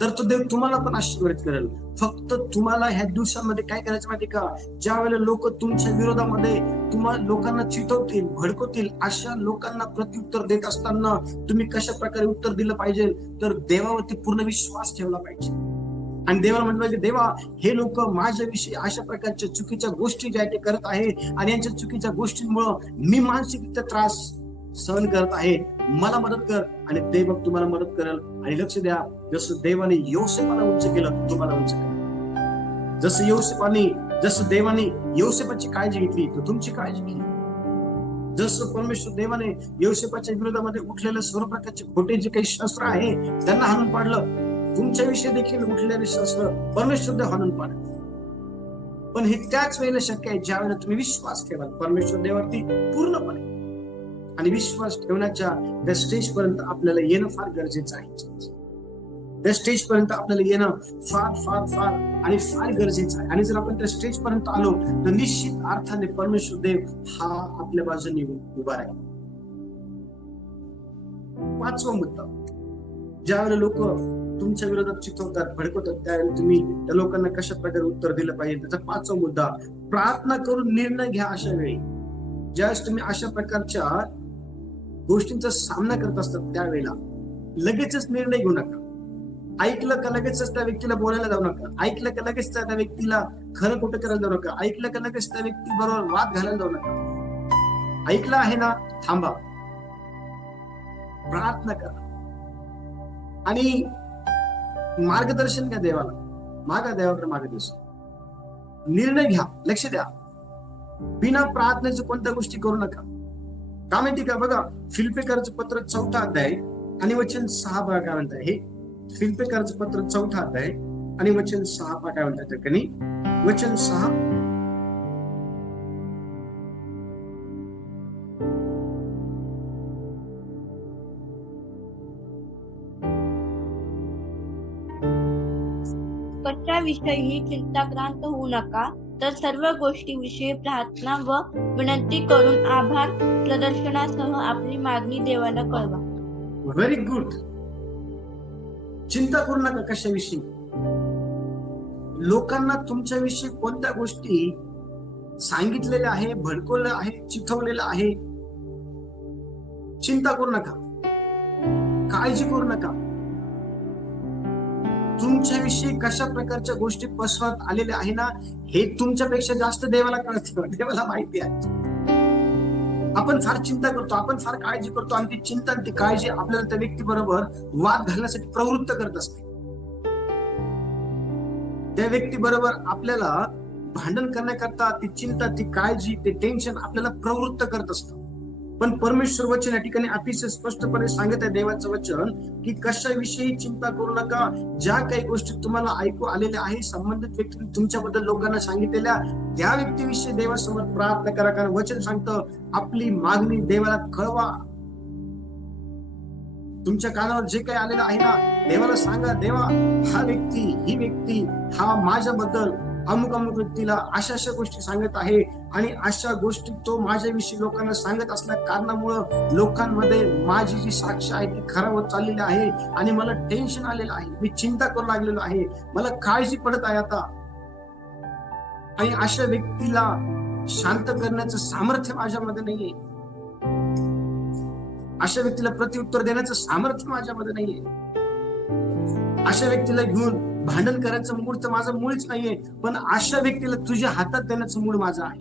तर तो देव तुम्हाला पण आशीर्वादित करेल. फक्त तुम्हाला ह्या दिवसांमध्ये काय करायचं माहिती का? ज्या वेळेला लोक तुमच्या विरोधामध्ये तुम्हाला लोकांना चिथवतील, भडकवतील, अशा लोकांना प्रत्युत्तर देत असताना तुम्ही कशा प्रकारे उत्तर दिलं पाहिजे? तर देवावरती पूर्ण विश्वास ठेवला पाहिजे. आणि देवाला म्हटलं पाहिजे, देवा, हे लोक माझ्याविषयी अशा प्रकारच्या चुकीच्या गोष्टी ज्या ते करत आहे आणि यांच्या चुकीच्या गोष्टींमुळे मी मानसिकरित्या त्रास सहन करत आहे, मला मदत कर. आणि देव तुम्हाला मदत करेल. आणि लक्ष द्या, जसं देवाने योसेफाला उंच केलं, तुम्हाला उंच करेल. जसं देवाने योसेफाची काळजी घेतली, तर तुमची काळजी घेतली. जसं परमेश्वर देवाने योसेफाच्या विरोधामध्ये उठलेले सर्व प्रकारचे खोटे जे काही शस्त्र आहे त्यांना हाणून पाडलं, तुमच्या विषयी देखील उठलेले शस्त्र परमेश्वर देव हाणून पाडलं. पण हे त्याच वेळेला शक्य आहे ज्या वेळेला तुम्ही विश्वास ठेवाल परमेश्वर देवावरती पूर्णपणे. आणि विश्वास ठेवण्याच्या त्या स्टेज पर्यंत आपल्याला येणं फार गरजेचं आहे. त्या स्टेज पर्यंत आपल्याला येणं फार फार फार आणि फार गरजेचं आहे. आणि जर आपण त्या स्टेज पर्यंत आलो तर निश्चित अर्थाने परमेश्वर देव हा आपल्या बाजूने उभा राहील. 5वा मुद्दा, ज्यावेळेला लोक तुमच्या विरोधात चिथवतात, भडकवतात, त्यावेळेला तुम्ही त्या लोकांना कशा प्रकारे उत्तर दिलं पाहिजे. त्याचा 5वा मुद्दा, प्रार्थना करून निर्णय घ्या. अशा वेळी ज्यावेळेस तुम्ही अशा प्रकारच्या गोष्टींचा सामना करत असतात त्यावेळेला लगेचच निर्णय घेऊ नका. ऐकलं का लगेच त्या व्यक्तीला बोलायला जाऊ नका. ऐकलं का लगेच त्या व्यक्तीला खरं खोटं करायला जाऊ नका. ऐकलं का लगेच त्या व्यक्ती बरोबर वाद घालायला जाऊ नका. ऐकलं आहे ना, थांबा, प्रार्थना करा आणि मार्गदर्शन घ्या देवाला. मागा देवाकडे मार्गदर्शन, निर्णय घ्या, लक्ष द्या. बिना प्रार्थनेचं कोणत्या गोष्टी करू नका. का माहिती का? बघा, फिलिप्पियराचं पत्र 4 अध्याय आणि वचन 6 बघा काय म्हणताय. हे फिलिप्पियराचं पत्र 4 अध्याय आणि वचन 6 पहा काय म्हणतात. कणी वचन 6, कशाविषयी चिंताक्रांत होऊ नका, तर सर्व गोष्टीविषयी प्रार्थना व विनंती करून आभार प्रदर्शनासह आपली मागणी देवाला कळवा. Very good. चिंता करू नका कशाविषयी. लोकांना तुमच्याविषयी कोणत्या गोष्टी सांगितलेल्या आहे, भडकवलं आहे, चिथवलेलं आहे, चिंता करू नका, काळजी करू नका. तुमच्याविषयी कशा प्रकारच्या गोष्टी पसरत आलेल्या आहे ना, हे तुमच्यापेक्षा जास्त देवाला कळतं. देवाला माहिती आहे. आपण फार चिंता करतो, आपण फार काळजी करतो आणि ती चिंता ती काळजी आपल्याला त्या व्यक्ती बरोबर वाद घालण्यासाठी प्रवृत्त करत असते. त्या व्यक्ती बरोबर आपल्याला भांडण करण्याकरता ती चिंता, ती काळजी, ते टेन्शन आपल्याला प्रवृत्त करत असतं. पण परमेश्वर वचन या ठिकाणी अतिशय स्पष्टपणे सांगत आहे, देवाचं वचन, की कशाविषयी चिंता करू नका. ज्या काही गोष्टी तुम्हाला ऐकू आलेल्या आहे, संबंधित व्यक्तीने तुमच्याबद्दल लोकांना सांगितलेल्या, त्या व्यक्तीविषयी देवासमोर प्रार्थना करा. कारण वचन सांगतं, आपली मागणी देवाला कळवा. तुमच्या कानावर जे काही आलेलं आहे ना, देवाला सांगा, देवा, हा व्यक्ती, ही व्यक्ती, हा माझ्याबद्दल अमुक अमुक व्यक्तीला अशा अशा गोष्टी सांगत आहे आणि अशा गोष्टी तो माझ्याविषयी लोकांना सांगत असल्या कारणामुळं लोकांमध्ये माझी जी साक्ष आहे ती खराब होत चाललेली आहे आणि मला टेन्शन आलेलं आहे, मी चिंता करू लागलेलो आहे, मला काळजी पडत आहे आता. आणि अशा व्यक्तीला शांत करण्याचं सामर्थ्य माझ्यामध्ये नाहीये. अशा व्यक्तीला प्रत्युत्तर देण्याचं सामर्थ्य माझ्यामध्ये नाहीये. अशा व्यक्तीला घेऊन भांडण करायचं मूड तर माझं मुळीच नाहीये. पण अशा व्यक्तीला तुझ्या हातात देण्याचं मूड माझं आहे.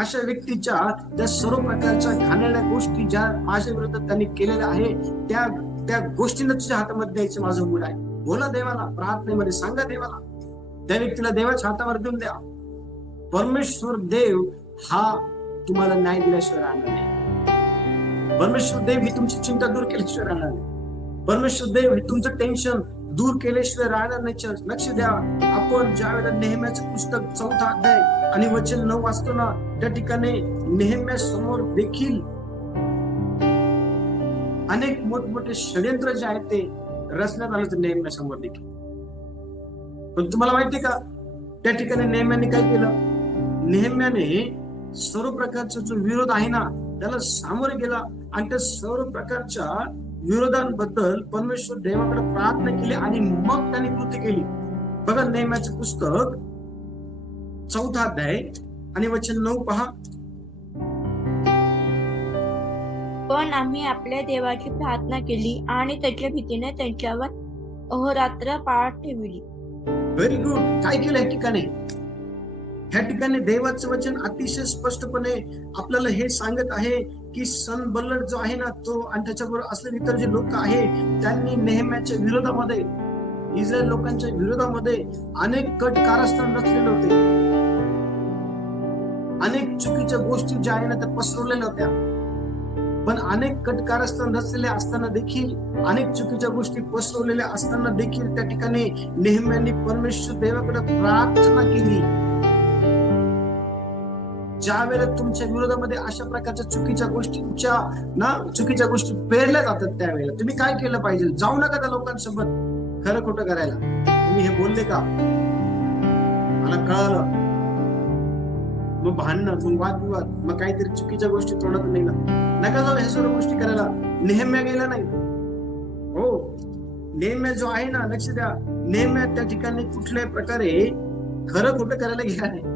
अशा व्यक्तीच्या त्या सर्व प्रकारच्या घाणेरड्या गोष्टी ज्या माझ्या विरोधात त्यांनी केलेल्या आहे, त्या गोष्टींना तुझ्या हातामध्ये द्यायचं माझं मूड आहे. बोला देवाला, प्रार्थनेमध्ये सांगा देवाला. त्या व्यक्तीला देवाच्या हातावर देऊन द्या. परमेश्वर देव हा तुम्हाला न्याय दिल्याशिवाय राहणार नाही. परमेश्वर देव ही तुमची चिंता दूर केल्याशिवाय राहणार नाही. परमेश्वर देव हे तुमचं टेन्शन दूर केल्याशिवाय राहणार नाही. लक्ष द्या, आपण ज्या वेळेला नेहम्याचं पुस्तक 4 अध्याय आणि वचन 9 वाचतो ना, त्या ठिकाणी नेहम्या समोर देखील अनेक मोठमोठे षडयंत्र जे आहेत ते रचण्यात आलं. नेहम्या समोर देखील. पण तुम्हाला माहिती का, त्या ठिकाणी नेहम्याने काय केलं? नेहम्याने सर्व प्रकारचा जो विरोध आहे ना, त्याला सामोरे गेला आणि त्या सर्व प्रकारच्या विरोधांबद्दल परमेश्वर देवाकडे प्रार्थना केली आणि मग त्यांनी कृती केली. बघा, नेहम्याचं पुस्तक 4 अध्याय आणि वचन 9 पहा. पण आम्ही आपल्या देवाची प्रार्थना केली आणि त्याच्या भीतीने त्यांच्यावर अहोरात्र पाळत ठेवली. Very good. काय केलं या ठिकाणी? ह्या ठिकाणी देवाचं वचन अतिशय स्पष्टपणे आपल्याला हे सांगत आहे की सनबल्लड जो आहे ना तो आणि त्याच्याबरोबर असलेले इतर जे लोक आहे, त्यांनी नेहम्याच्या विरोधामध्ये, इस्रायल लोकांच्या विरोधामध्ये अनेक कट कारस्थान रचलेले होते. अनेक चुकीच्या गोष्टी ज्या आहे ना त्या पसरवलेल्या होत्या. पण अनेक कट कारस्थान रचलेले असताना देखील, अनेक चुकीच्या गोष्टी पसरवलेल्या असताना देखील त्या ठिकाणी नेहम्याने परमेश्वर देवाकडे प्रार्थना केली. ज्या वेळेला तुमच्या विरोधामध्ये अशा प्रकारच्या चुकीच्या गोष्टी पेरल्या जातात, त्यावेळेला तुम्ही काय केलं पाहिजे? जाऊ नका त्या लोकांसोबत खरं खोटं करायला. तुम्ही हे बोलले का, मला कळालं, मग भांडणं, मग वादविवाद, मग काहीतरी चुकीच्या गोष्टी तोंडात निघाला, नका जाऊ ह्या सर्व गोष्टी करायला. नेहम्या गेला नाही. हो, नेहम्या जो आहे ना, लक्ष द्या, नेहम्या त्या ठिकाणी कुठल्याही प्रकारे खरं खोटं करायला गेला नाही.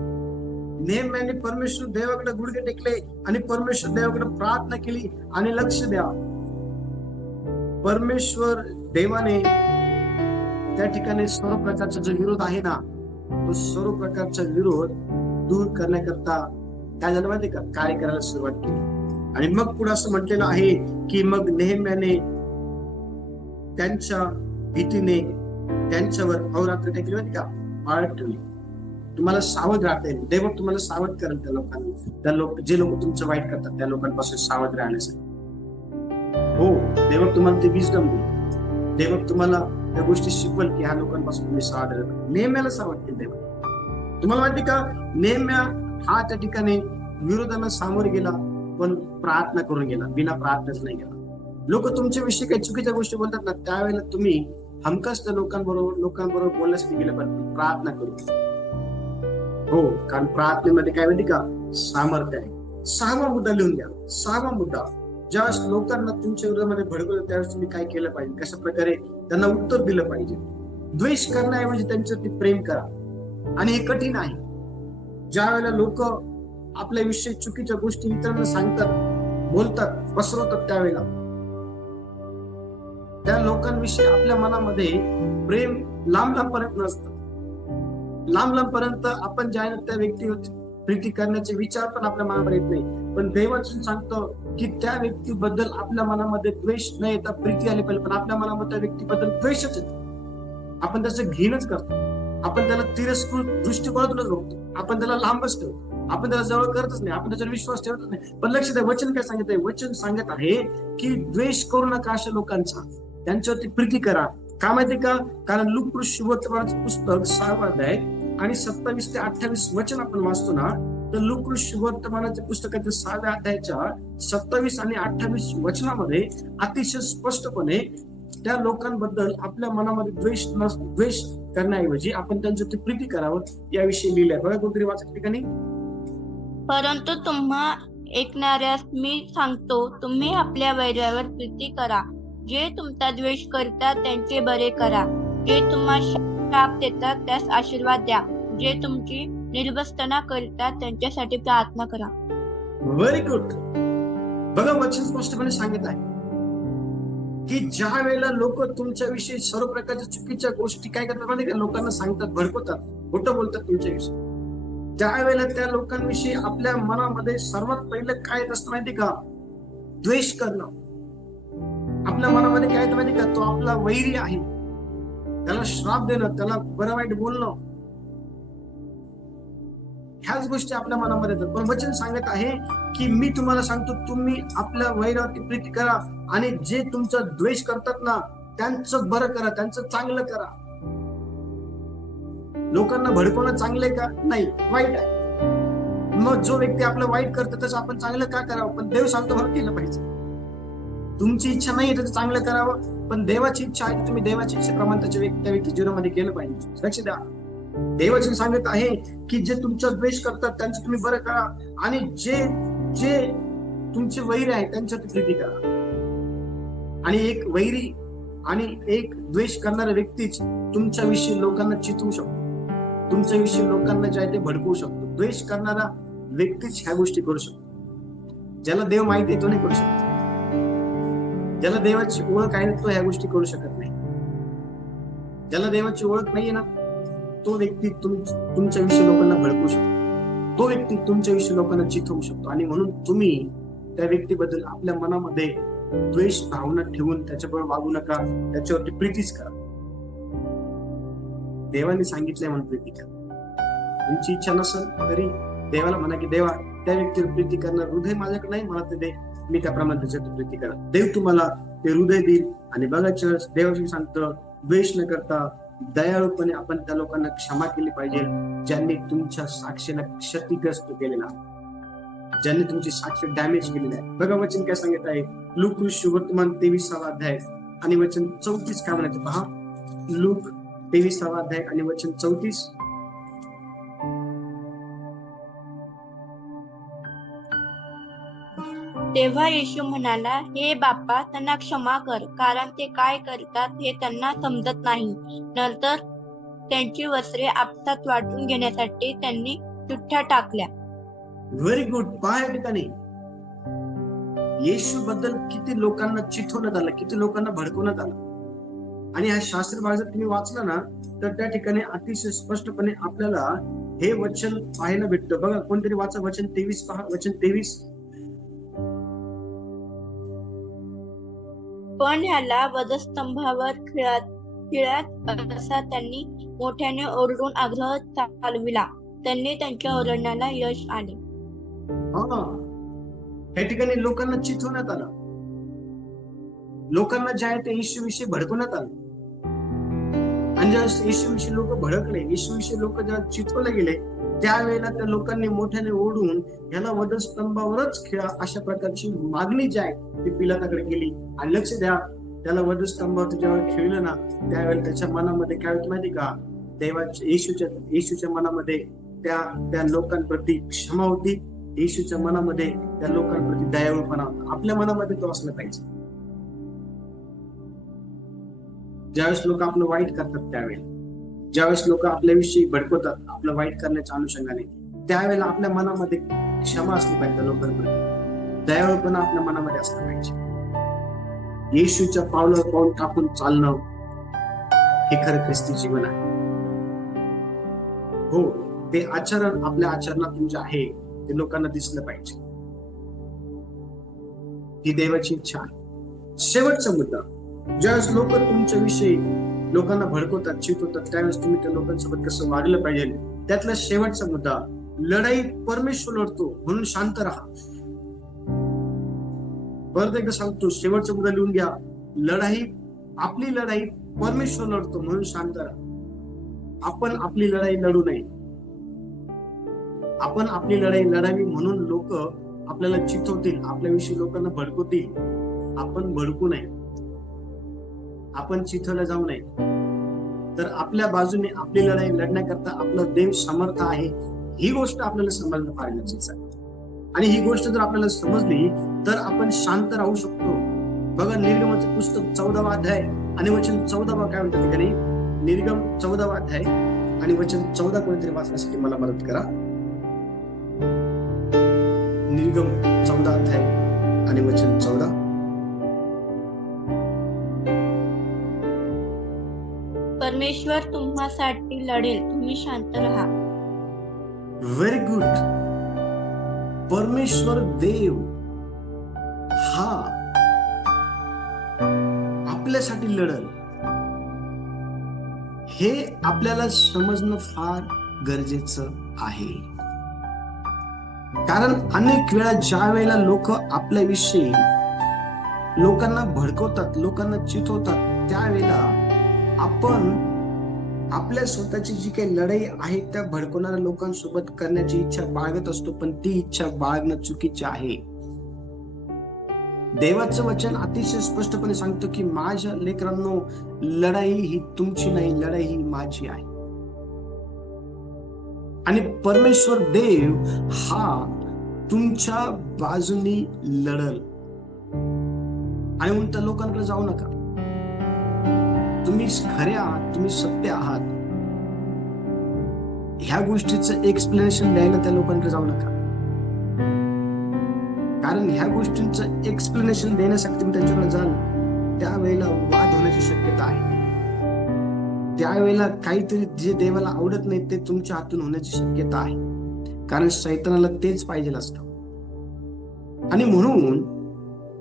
नेहम्याने परमेश्वर देवाकडे गुडघे टेकले आणि परमेश्वर देवाकडे प्रार्थना केली. आणि लक्ष द्या, परमेश्वर देवाने त्या ठिकाणी सर्व प्रकारचा जो विरोध आहे ना, तो सर्व प्रकारचा विरोध दूर करण्याकरता काय झालं माहिती का, कार्य करायला सुरुवात केली. आणि मग पुढे असं म्हटलेलं आहे की मग नेहम्याने त्यांच्या भीतीने त्यांच्यावर अहोरात्र काय केली माहिती का, पाळत ठेवली. तुम्हाला सावध राहता येईल, देव तुम्हाला सावध करेल त्या लोकांना, जे लोक तुमचं वाईट करतात त्या लोकांपासून सावध राहण्यासाठी. हो, देव तुम्हाला ते विजडम देईल, देव तुम्हाला त्या गोष्टी शिकवल की ह्या लोकांपासून तुम्ही सावध राहा. नेहम्याला सावध केलं देव. तुम्हाला माहिती का, नेहम्या हा त्या ठिकाणी विरोधाला सामोरे गेला, पण प्रार्थना करून गेला, बिना प्रार्थनाच नाही गेला. लोक तुमच्याविषयी काही चुकीच्या गोष्टी बोलतात ना, त्यावेळेला तुम्ही हमखास त्या लोकांबरोबर बोलण्यासाठी गेलं, पण प्रार्थना करू. हो, कारण प्रार्थनेमध्ये काय माहिती का, सामर्थ्य आहे. 6वा मुद्दा लिहून घ्या. 6वा मुद्दा, ज्यावेळेस लोकांना तुमच्या विरोधामध्ये भडकवलं त्यावेळेस तुम्ही काय केलं पाहिजे, कशा प्रकारे त्यांना उत्तर दिलं पाहिजे. द्वेष करण्याऐवजी त्यांच्यावरती प्रेम करा. आणि हे कठीण आहे. ज्या वेळेला लोक आपल्या विषयी चुकीच्या गोष्टी इतरांना सांगतात, बोलतात, पसरवतात, त्यावेळेला त्या लोकांविषयी आपल्या मनामध्ये प्रेम लांब लांबपर्यंत नसतं. लांब लांबपर्यंत आपण ज्या त्या व्यक्तीवर प्रीती करण्याचे विचार पण आपल्या मनामध्ये येत नाही. पण देवाचं सांगतो की त्या व्यक्तीबद्दल आपल्या मनामध्ये द्वेष न येता प्रीती आली पाहिजे, पण आपल्या मनामध्ये त्या व्यक्तीबद्दल द्वेषच येतो. आपण त्याचं घृणाच करतो, आपण त्याला तिरस्कृत दृष्टिकोनातूनच बघतो, आपण त्याला लांबच ठेवतो, आपण त्याला जवळ करतच नाही, आपण त्याच्यावर विश्वास ठेवतच नाही. पण लक्ष द्या, वचन काय सांगत आहे, वचन सांगत आहे की द्वेष करू नका अशा लोकांचा, त्यांच्यावरती प्रीती करा. का माहिती का, कारण लूका शुभवर्तमानाचं पुस्तक 6वा अध्याय आणि 27 ते 28 वचन आपण वाचतो ना, तर लूका शुभवर्तमानाच्या पुस्तकाच्या 6व्या अध्यायाच्या 27 आणि 28 वचनामध्ये अतिशय स्पष्टपणे त्या लोकांबद्दल आपल्या मनामध्ये द्वेष करण्याऐवजी आपण त्यांच्यावरती प्रीती करावं याविषयी लिहिलंय. बघा कोणतरी वाचत ठिकाणी, परंतु तुम्हा ऐकणाऱ्यास मी सांगतो, तुम्ही आपल्या वैरावर प्रीती करा, जे तुमचा द्वेष करतात त्यांचे बरे करा, जे तुम्हाला शाप देतात त्यास आशीर्वाद द्या, जे तुमची निर्वस्तना करतात त्यांच्यासाठी प्रार्थना करा. Very good. बघा वचन स्पष्टपणे सांगत आहे की ज्या वेळेला लोक तुमच्याविषयी सर्व प्रकारच्या चुकीच्या गोष्टी काय करतात माहिती का, लोकांना सांगतात, भडकवतात, खोटं बोलतात तुमच्याविषयी, त्यावेळेला त्या लोकांविषयी आपल्या मनामध्ये सर्वात पहिलं काय येत असतं माहिती का, द्वेष करणं. आपल्या मनामध्ये काय येतं माहिती का, तो आपला वैरी आहे, त्याला श्राप देणं, त्याला बरं वाईट बोलणं, ह्याच गोष्टी आपल्या मनामध्ये येतात. पण वचन सांगत आहे की मी तुम्हाला सांगतो, तुम्ही आपल्या वैरावरती प्रीती करा आणि जे तुमचा द्वेष करतात ना त्यांचं बरं करा, त्यांचं चांगलं करा. लोकांना भडकवणं चांगलंय का, नाही, वाईट आहे. मग जो व्यक्ती आपलं वाईट करतो त्याचं आपण चांगलं का करावं, पण देव सांगतो बरं केलं पाहिजे. तुमची इच्छा नाही त्याचं चांगलं करावं, पण देवाची इच्छा आहे, तुम्ही देवाच्या इच्छेप्रमाणे त्या व्यक्ती जीवनामध्ये केलं पाहिजे. लक्ष द्या, देवाची सांगत आहे की जे तुमचा द्वेष करतात त्यांचं तुम्ही बरं करा आणि जे तुमचे वैरी आहे त्यांच्यावरती प्रीती करा. आणि एक वैरी आणि एक द्वेष करणारा व्यक्तीच तुमच्याविषयी लोकांना चितवू शकतो, तुमच्याविषयी लोकांना जे आहे ते भडकवू शकतो. द्वेष करणारा व्यक्तीच ह्या गोष्टी करू शकतो. ज्याला देव माहिती आहे तो नाही करू शकत, ज्याला देवाची ओळख आहे तो ह्या गोष्टी करू शकत नाही. ज्याला देवाची ओळख नाहीये ना, तो व्यक्ती तुमच्याविषयी लोकांना भडकवू शकतो, तो व्यक्ती तुमच्याविषयी लोकांना चिथवू शकतो. आणि म्हणून तुम्ही त्या व्यक्तीबद्दल आपल्या मनामध्ये द्वेष भावना ठेवून त्याच्याबरोबर वागू नका, त्याच्यावरती प्रीतीच करा. देवाने सांगितलंय म्हणून प्रीती करा. तुमची इच्छा नसेल तरी देवाला म्हणा की देवा त्या व्यक्तीवर प्रीती करणार हृदय माझ्याकडे नाही, मला ते दे, मी त्याप्रमाणे त्याच्यावर प्रीती करा. देव तुम्हाला ते हृदय देईल. आणि बघा देवाशी सांगतं, द्वेष न करता दयाळूपणे आपण त्या लोकांना क्षमा केली पाहिजे ज्यांनी तुमच्या साक्षीला क्षतिग्रस्त केलेला, ज्यांनी तुमची साक्ष डॅमेज केलेली आहे. बघा वचन काय सांगत आहे, लूका शुभवर्तमान 23वा अध्याय आणि वचन 34 काय म्हणायचं पहा. लूक 23वा अध्याय आणि वचन 34. तेव्हा येशू म्हणाला, हे बापा, त्यांना क्षमा कर, कारण ते काय करतात हे त्यांना समजत नाही. नंतर त्यांची वस्त्रे आपसात वाटून घेण्यासाठी त्यांनी चिठ्ठ्या टाकल्या. Very good. पहा या ठिकाणी येशू बद्दल किती लोकांना चिथवण्यात आलं, किती लोकांना भडकवण्यात आलं. आणि हा शास्त्र भाग जर तुम्ही वाचला ना तर त्या ठिकाणी अतिशय स्पष्टपणे आपल्याला हे वचन पाहायला भेटतं. बघा, कोणतरी वाचा वचन 23 पहा, वचन 23. पण ह्याला वधस्तंभावर खिळत असा त्यांनी मोठ्याने ओरडून आग्रह चालविला. त्यांनी त्यांच्या ओरडण्याला यश आले. या ठिकाणी लोकांना चिथवण्यात आलं, लोकांना जे आहे ते येशूविषयी भडकवण्यात आलं. आणि जेव्हा येशूविषयी लोक भडकले, येशूविषयी लोक जेव्हा चिथवले गेले, त्यावेळेला त्या लोकांनी मोठ्याने ओढून ह्याला वधस्तंभावरच खिळा अशा प्रकारची मागणी जी आहे ती पिलाताकडे केली. आणि लक्ष द्या, त्याला वधस्तंभावर जेव्हा खेळलं ना त्यावेळेला त्याच्या मनामध्ये काय होतं माहिती का, देवाच्या येशूच्या मनामध्ये त्या लोकांप्रती क्षमा होती. येशूच्या मनामध्ये त्या लोकांप्रती दयाळूपणा होता. आपल्या मनामध्ये तो असला पाहिजे. ज्यावेळेस लोक आपलं वाईट करतात, त्यावेळेला ज्यावेळेस लोक आपल्याविषयी भडकवतात आपलं वाईट करण्याच्या अनुषंगाने, त्यावेळेला आपल्या मनामध्ये क्षमा असली पाहिजे, लोकांप्रती दयाळूपणा आपल्या मनामध्ये असला पाहिजे. येशूच्या पावलावर पाऊल टाकून चालणं हे खरं ख्रिस्ती जीवन आहे. हो, ते आचरण आपल्या आचरणातून जे आहे ते लोकांना दिसलं पाहिजे. ही देवाची इच्छा आहे. शेवटचा मुद्दा, ज्यावेळेस लोक तुमच्या विषयी लोकांना भडकवतात, चिथवतात, त्यावेळेस तुम्ही त्या लोकांसोबत कसं वागलं पाहिजे. त्यातला शेवटचा मुद्दा, लढाई परमेश्वर लढतो म्हणून शांत राहा. परत एकदा सांगतो, शेवटचा मुद्दा लिहून घ्या. आपली लढाई परमेश्वर लढतो म्हणून शांत राहा. आपण आपली लढाई लढू नये. आपण आपली लढाई लढावी म्हणून लोक आपल्याला चिथवतील, आपल्याविषयी लोकांना भडकवतील. आपण भडकू नये, आपण चिथवलं जाऊ नये. तर आपल्या बाजूने आपली लढाई लढण्याकरता आपला देव समर्थ आहे, ही गोष्ट आपल्याला समजणं फार गरजेचं आहे. आणि ही गोष्ट जर आपल्याला समजली तर आपण शांत राहू शकतो. बघा, निर्गमाचं पुस्तक 14वा अध्याय आणि वचन 14 काय म्हणतात ठिकाणी, निर्गम 14वा अध्याय आणि वचन 14 कोणीतरी वाचण्यासाठी मला मदत करा. निर्गम 14 अध्याय आणि वचन 14. परमेश्वर तुम्हासाठी लढेल, तुम्ही शांत राहा. Very good. परमेश्वर देव हा आपल्यासाठी लढल, हे आपल्याला समजणं फार गरजेचं आहे. कारण अनेक वेळा ज्या वेळेला लोक आपल्याविषयी लोकांना भडकवतात, लोकांना चिथवतात, त्यावेळेला आपण आपल्या स्वतःची जी काही लढाई आहे त्या भडकवणाऱ्या लोकांसोबत करण्याची इच्छा बाळगत असतो, पण ती इच्छा बाळगणं चुकीचे आहे. देवाचं वचन अतिशय स्पष्टपणे सांगतो की माझ्या लेकरांनो, लढाई ही तुमची नाही, लढाई ही माझी आहे. आणि परमेश्वर देव हा तुमच्या बाजूनी लढल. आणि म्हणून त्या लोकांकडे जाऊ नका. तुम्ही खरे आहात, तुम्ही सत्य आहात, ह्या गोष्टीचं एक्सप्लेनेशन द्यायला त्या लोकांकडे जाऊ नका. कारण ह्या गोष्टींचं एक्सप्लेनेशन देण्यासाठी तुम्ही त्यांच्याकडे जाल त्यावेळेला वाद होण्याची शक्यता आहे. त्यावेळेला काहीतरी जे देवाला आवडत नाही ते तुमच्या हातून होण्याची शक्यता आहे. कारण शैतानाला तेच पाहिजे असतं. आणि म्हणून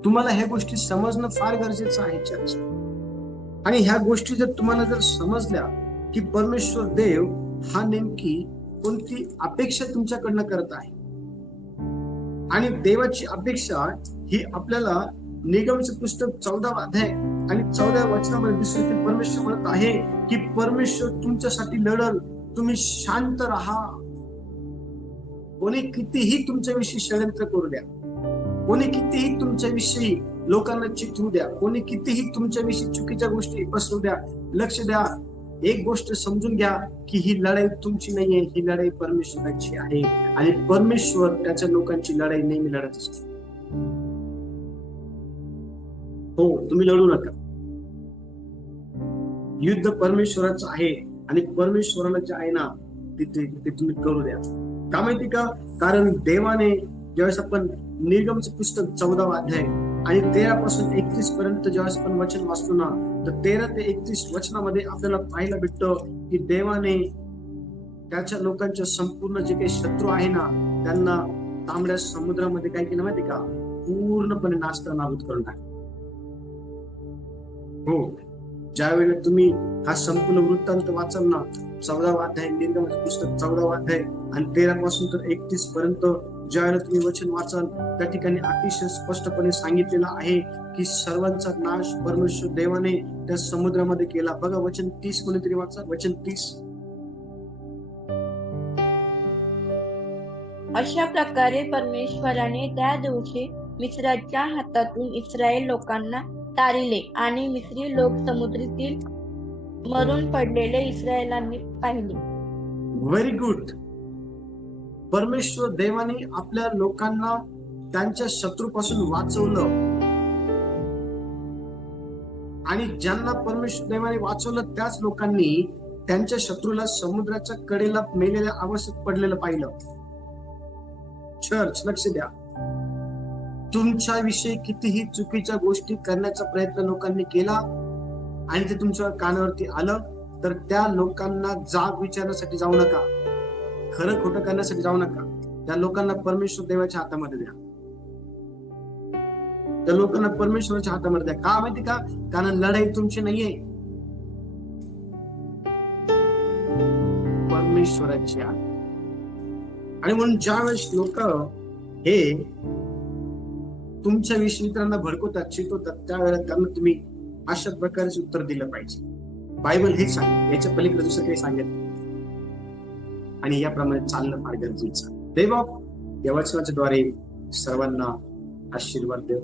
तुम्हाला ह्या गोष्टी समजणं फार गरजेचं आहे चर्च. आणि ह्या गोष्टी जर तुम्हाला जर समजल्या की परमेश्वर देव हा नेमकी कोणती अपेक्षा तुमच्याकडनं करत आहे, आणि देवाची अपेक्षा ही आपल्याला निगमचं पुस्तक 14वा अध्याय आणि 14व्या वचनामध्ये दिसते की परमेश्वर म्हणत आहे की परमेश्वर तुमच्यासाठी लढल, तुम्ही शांत राहा. कोणी कितीही तुमच्याविषयी षडयंत्र करू द्या, कोणी कितीही तुमच्याविषयी लोकांना चिथवू द्या, कोणी कितीही तुमच्याविषयी चुकीच्या गोष्टी पसरू द्या, लक्ष द्या, एक गोष्ट समजून घ्या की ही लढाई तुमची नाहीये, ही लढाई परमेश्वराची आहे. आणि परमेश्वर त्याच्या लोकांची लढाई नेहमी लढत असतो. हो, तुम्ही लढू नका. युद्ध परमेश्वराचं आहे आणि परमेश्वराला जे आहे ना ते तुम्ही करू द्या. का माहिती का? कारण देवाने ज्यावेळेस आपण निर्गमचं पुस्तक 14वा अध्याय आणि 13 पासून 31 पर्यंत ज्यावेळेस आपण वचन वाचतो ना, तर 13 ते 31 वचनामध्ये आपल्याला पाहायला भेटतं की देवाने त्याच्या लोकांच्या संपूर्ण जे काही शत्रू आहे ना त्यांना तांबड्या समुद्रामध्ये काय केलं माहिती का, पूर्णपणे नाचता नाबूद करून टाकलं. हो, ज्या वेळेला तुम्ही हा संपूर्ण वृत्तांत वाचाल ना, 14वा अध्याय, निर्गमनाचे पुस्तक 14वा अध्याय आणि 13 पासून तर 31 पर्यंत ज्या वेळेला तुम्ही वचन वाचाल त्या ठिकाणी अतिशय स्पष्टपणे सांगितलेलं आहे की सर्वांचा नाश परमेश्वर देवाने त्या समुद्रामध्ये केला. बघा वचन 30 कोणीतरी वाचा, वचन 30. अशा प्रकारे परमेश्वराने त्या दिवशी मिस्राच्या हातातून इस्रायल लोकांना तारिले आणि मिस्री लोक समुद्रातील मरून पडलेले इस्रायलांनी पाहिले. Very good. परमेश्वर देवाने आपल्या लोकांना त्यांच्या शत्रूपासून वाचवलं आणि ज्यांना परमेश्वर देवाने वाचवलं त्याच लोकांनी त्यांच्या शत्रूला समुद्राच्या कडेला मेलेल्या अवस्थेत पडलेलं पाहिलं. चर्च लक्ष द्या, तुमच्या विषयी कितीही चुकीच्या गोष्टी करण्याचा प्रयत्न लोकांनी केला आणि ते तुमच्या कानावरती आलं तर त्या लोकांना जाब विचारण्यासाठी जाऊ नका, खरं खोटं करण्यासाठी जाऊ नका. त्या लोकांना परमेश्वर देवाच्या हातामध्ये द्या, त्या लोकांना परमेश्वराच्या हातामध्ये द्या. का माहिती का? कारण लढाई तुमची नाहीये, परमेश्वराची आहे. आणि म्हणून ज्या वेळेस लोक हे तुमच्या विषयी इतरांना भडकवतात, चितवतात, त्यावेळेला त्यांना तुम्ही अशा प्रकारचे उत्तर दिलं पाहिजे. बायबल हे सांगेल, याच्या पलीकडे दुसरं काही सांगेल आणि याप्रमाणे चालणं फार गरजेचं. देव या वचनाच्या द्वारे सर्वांना आशीर्वाद देव.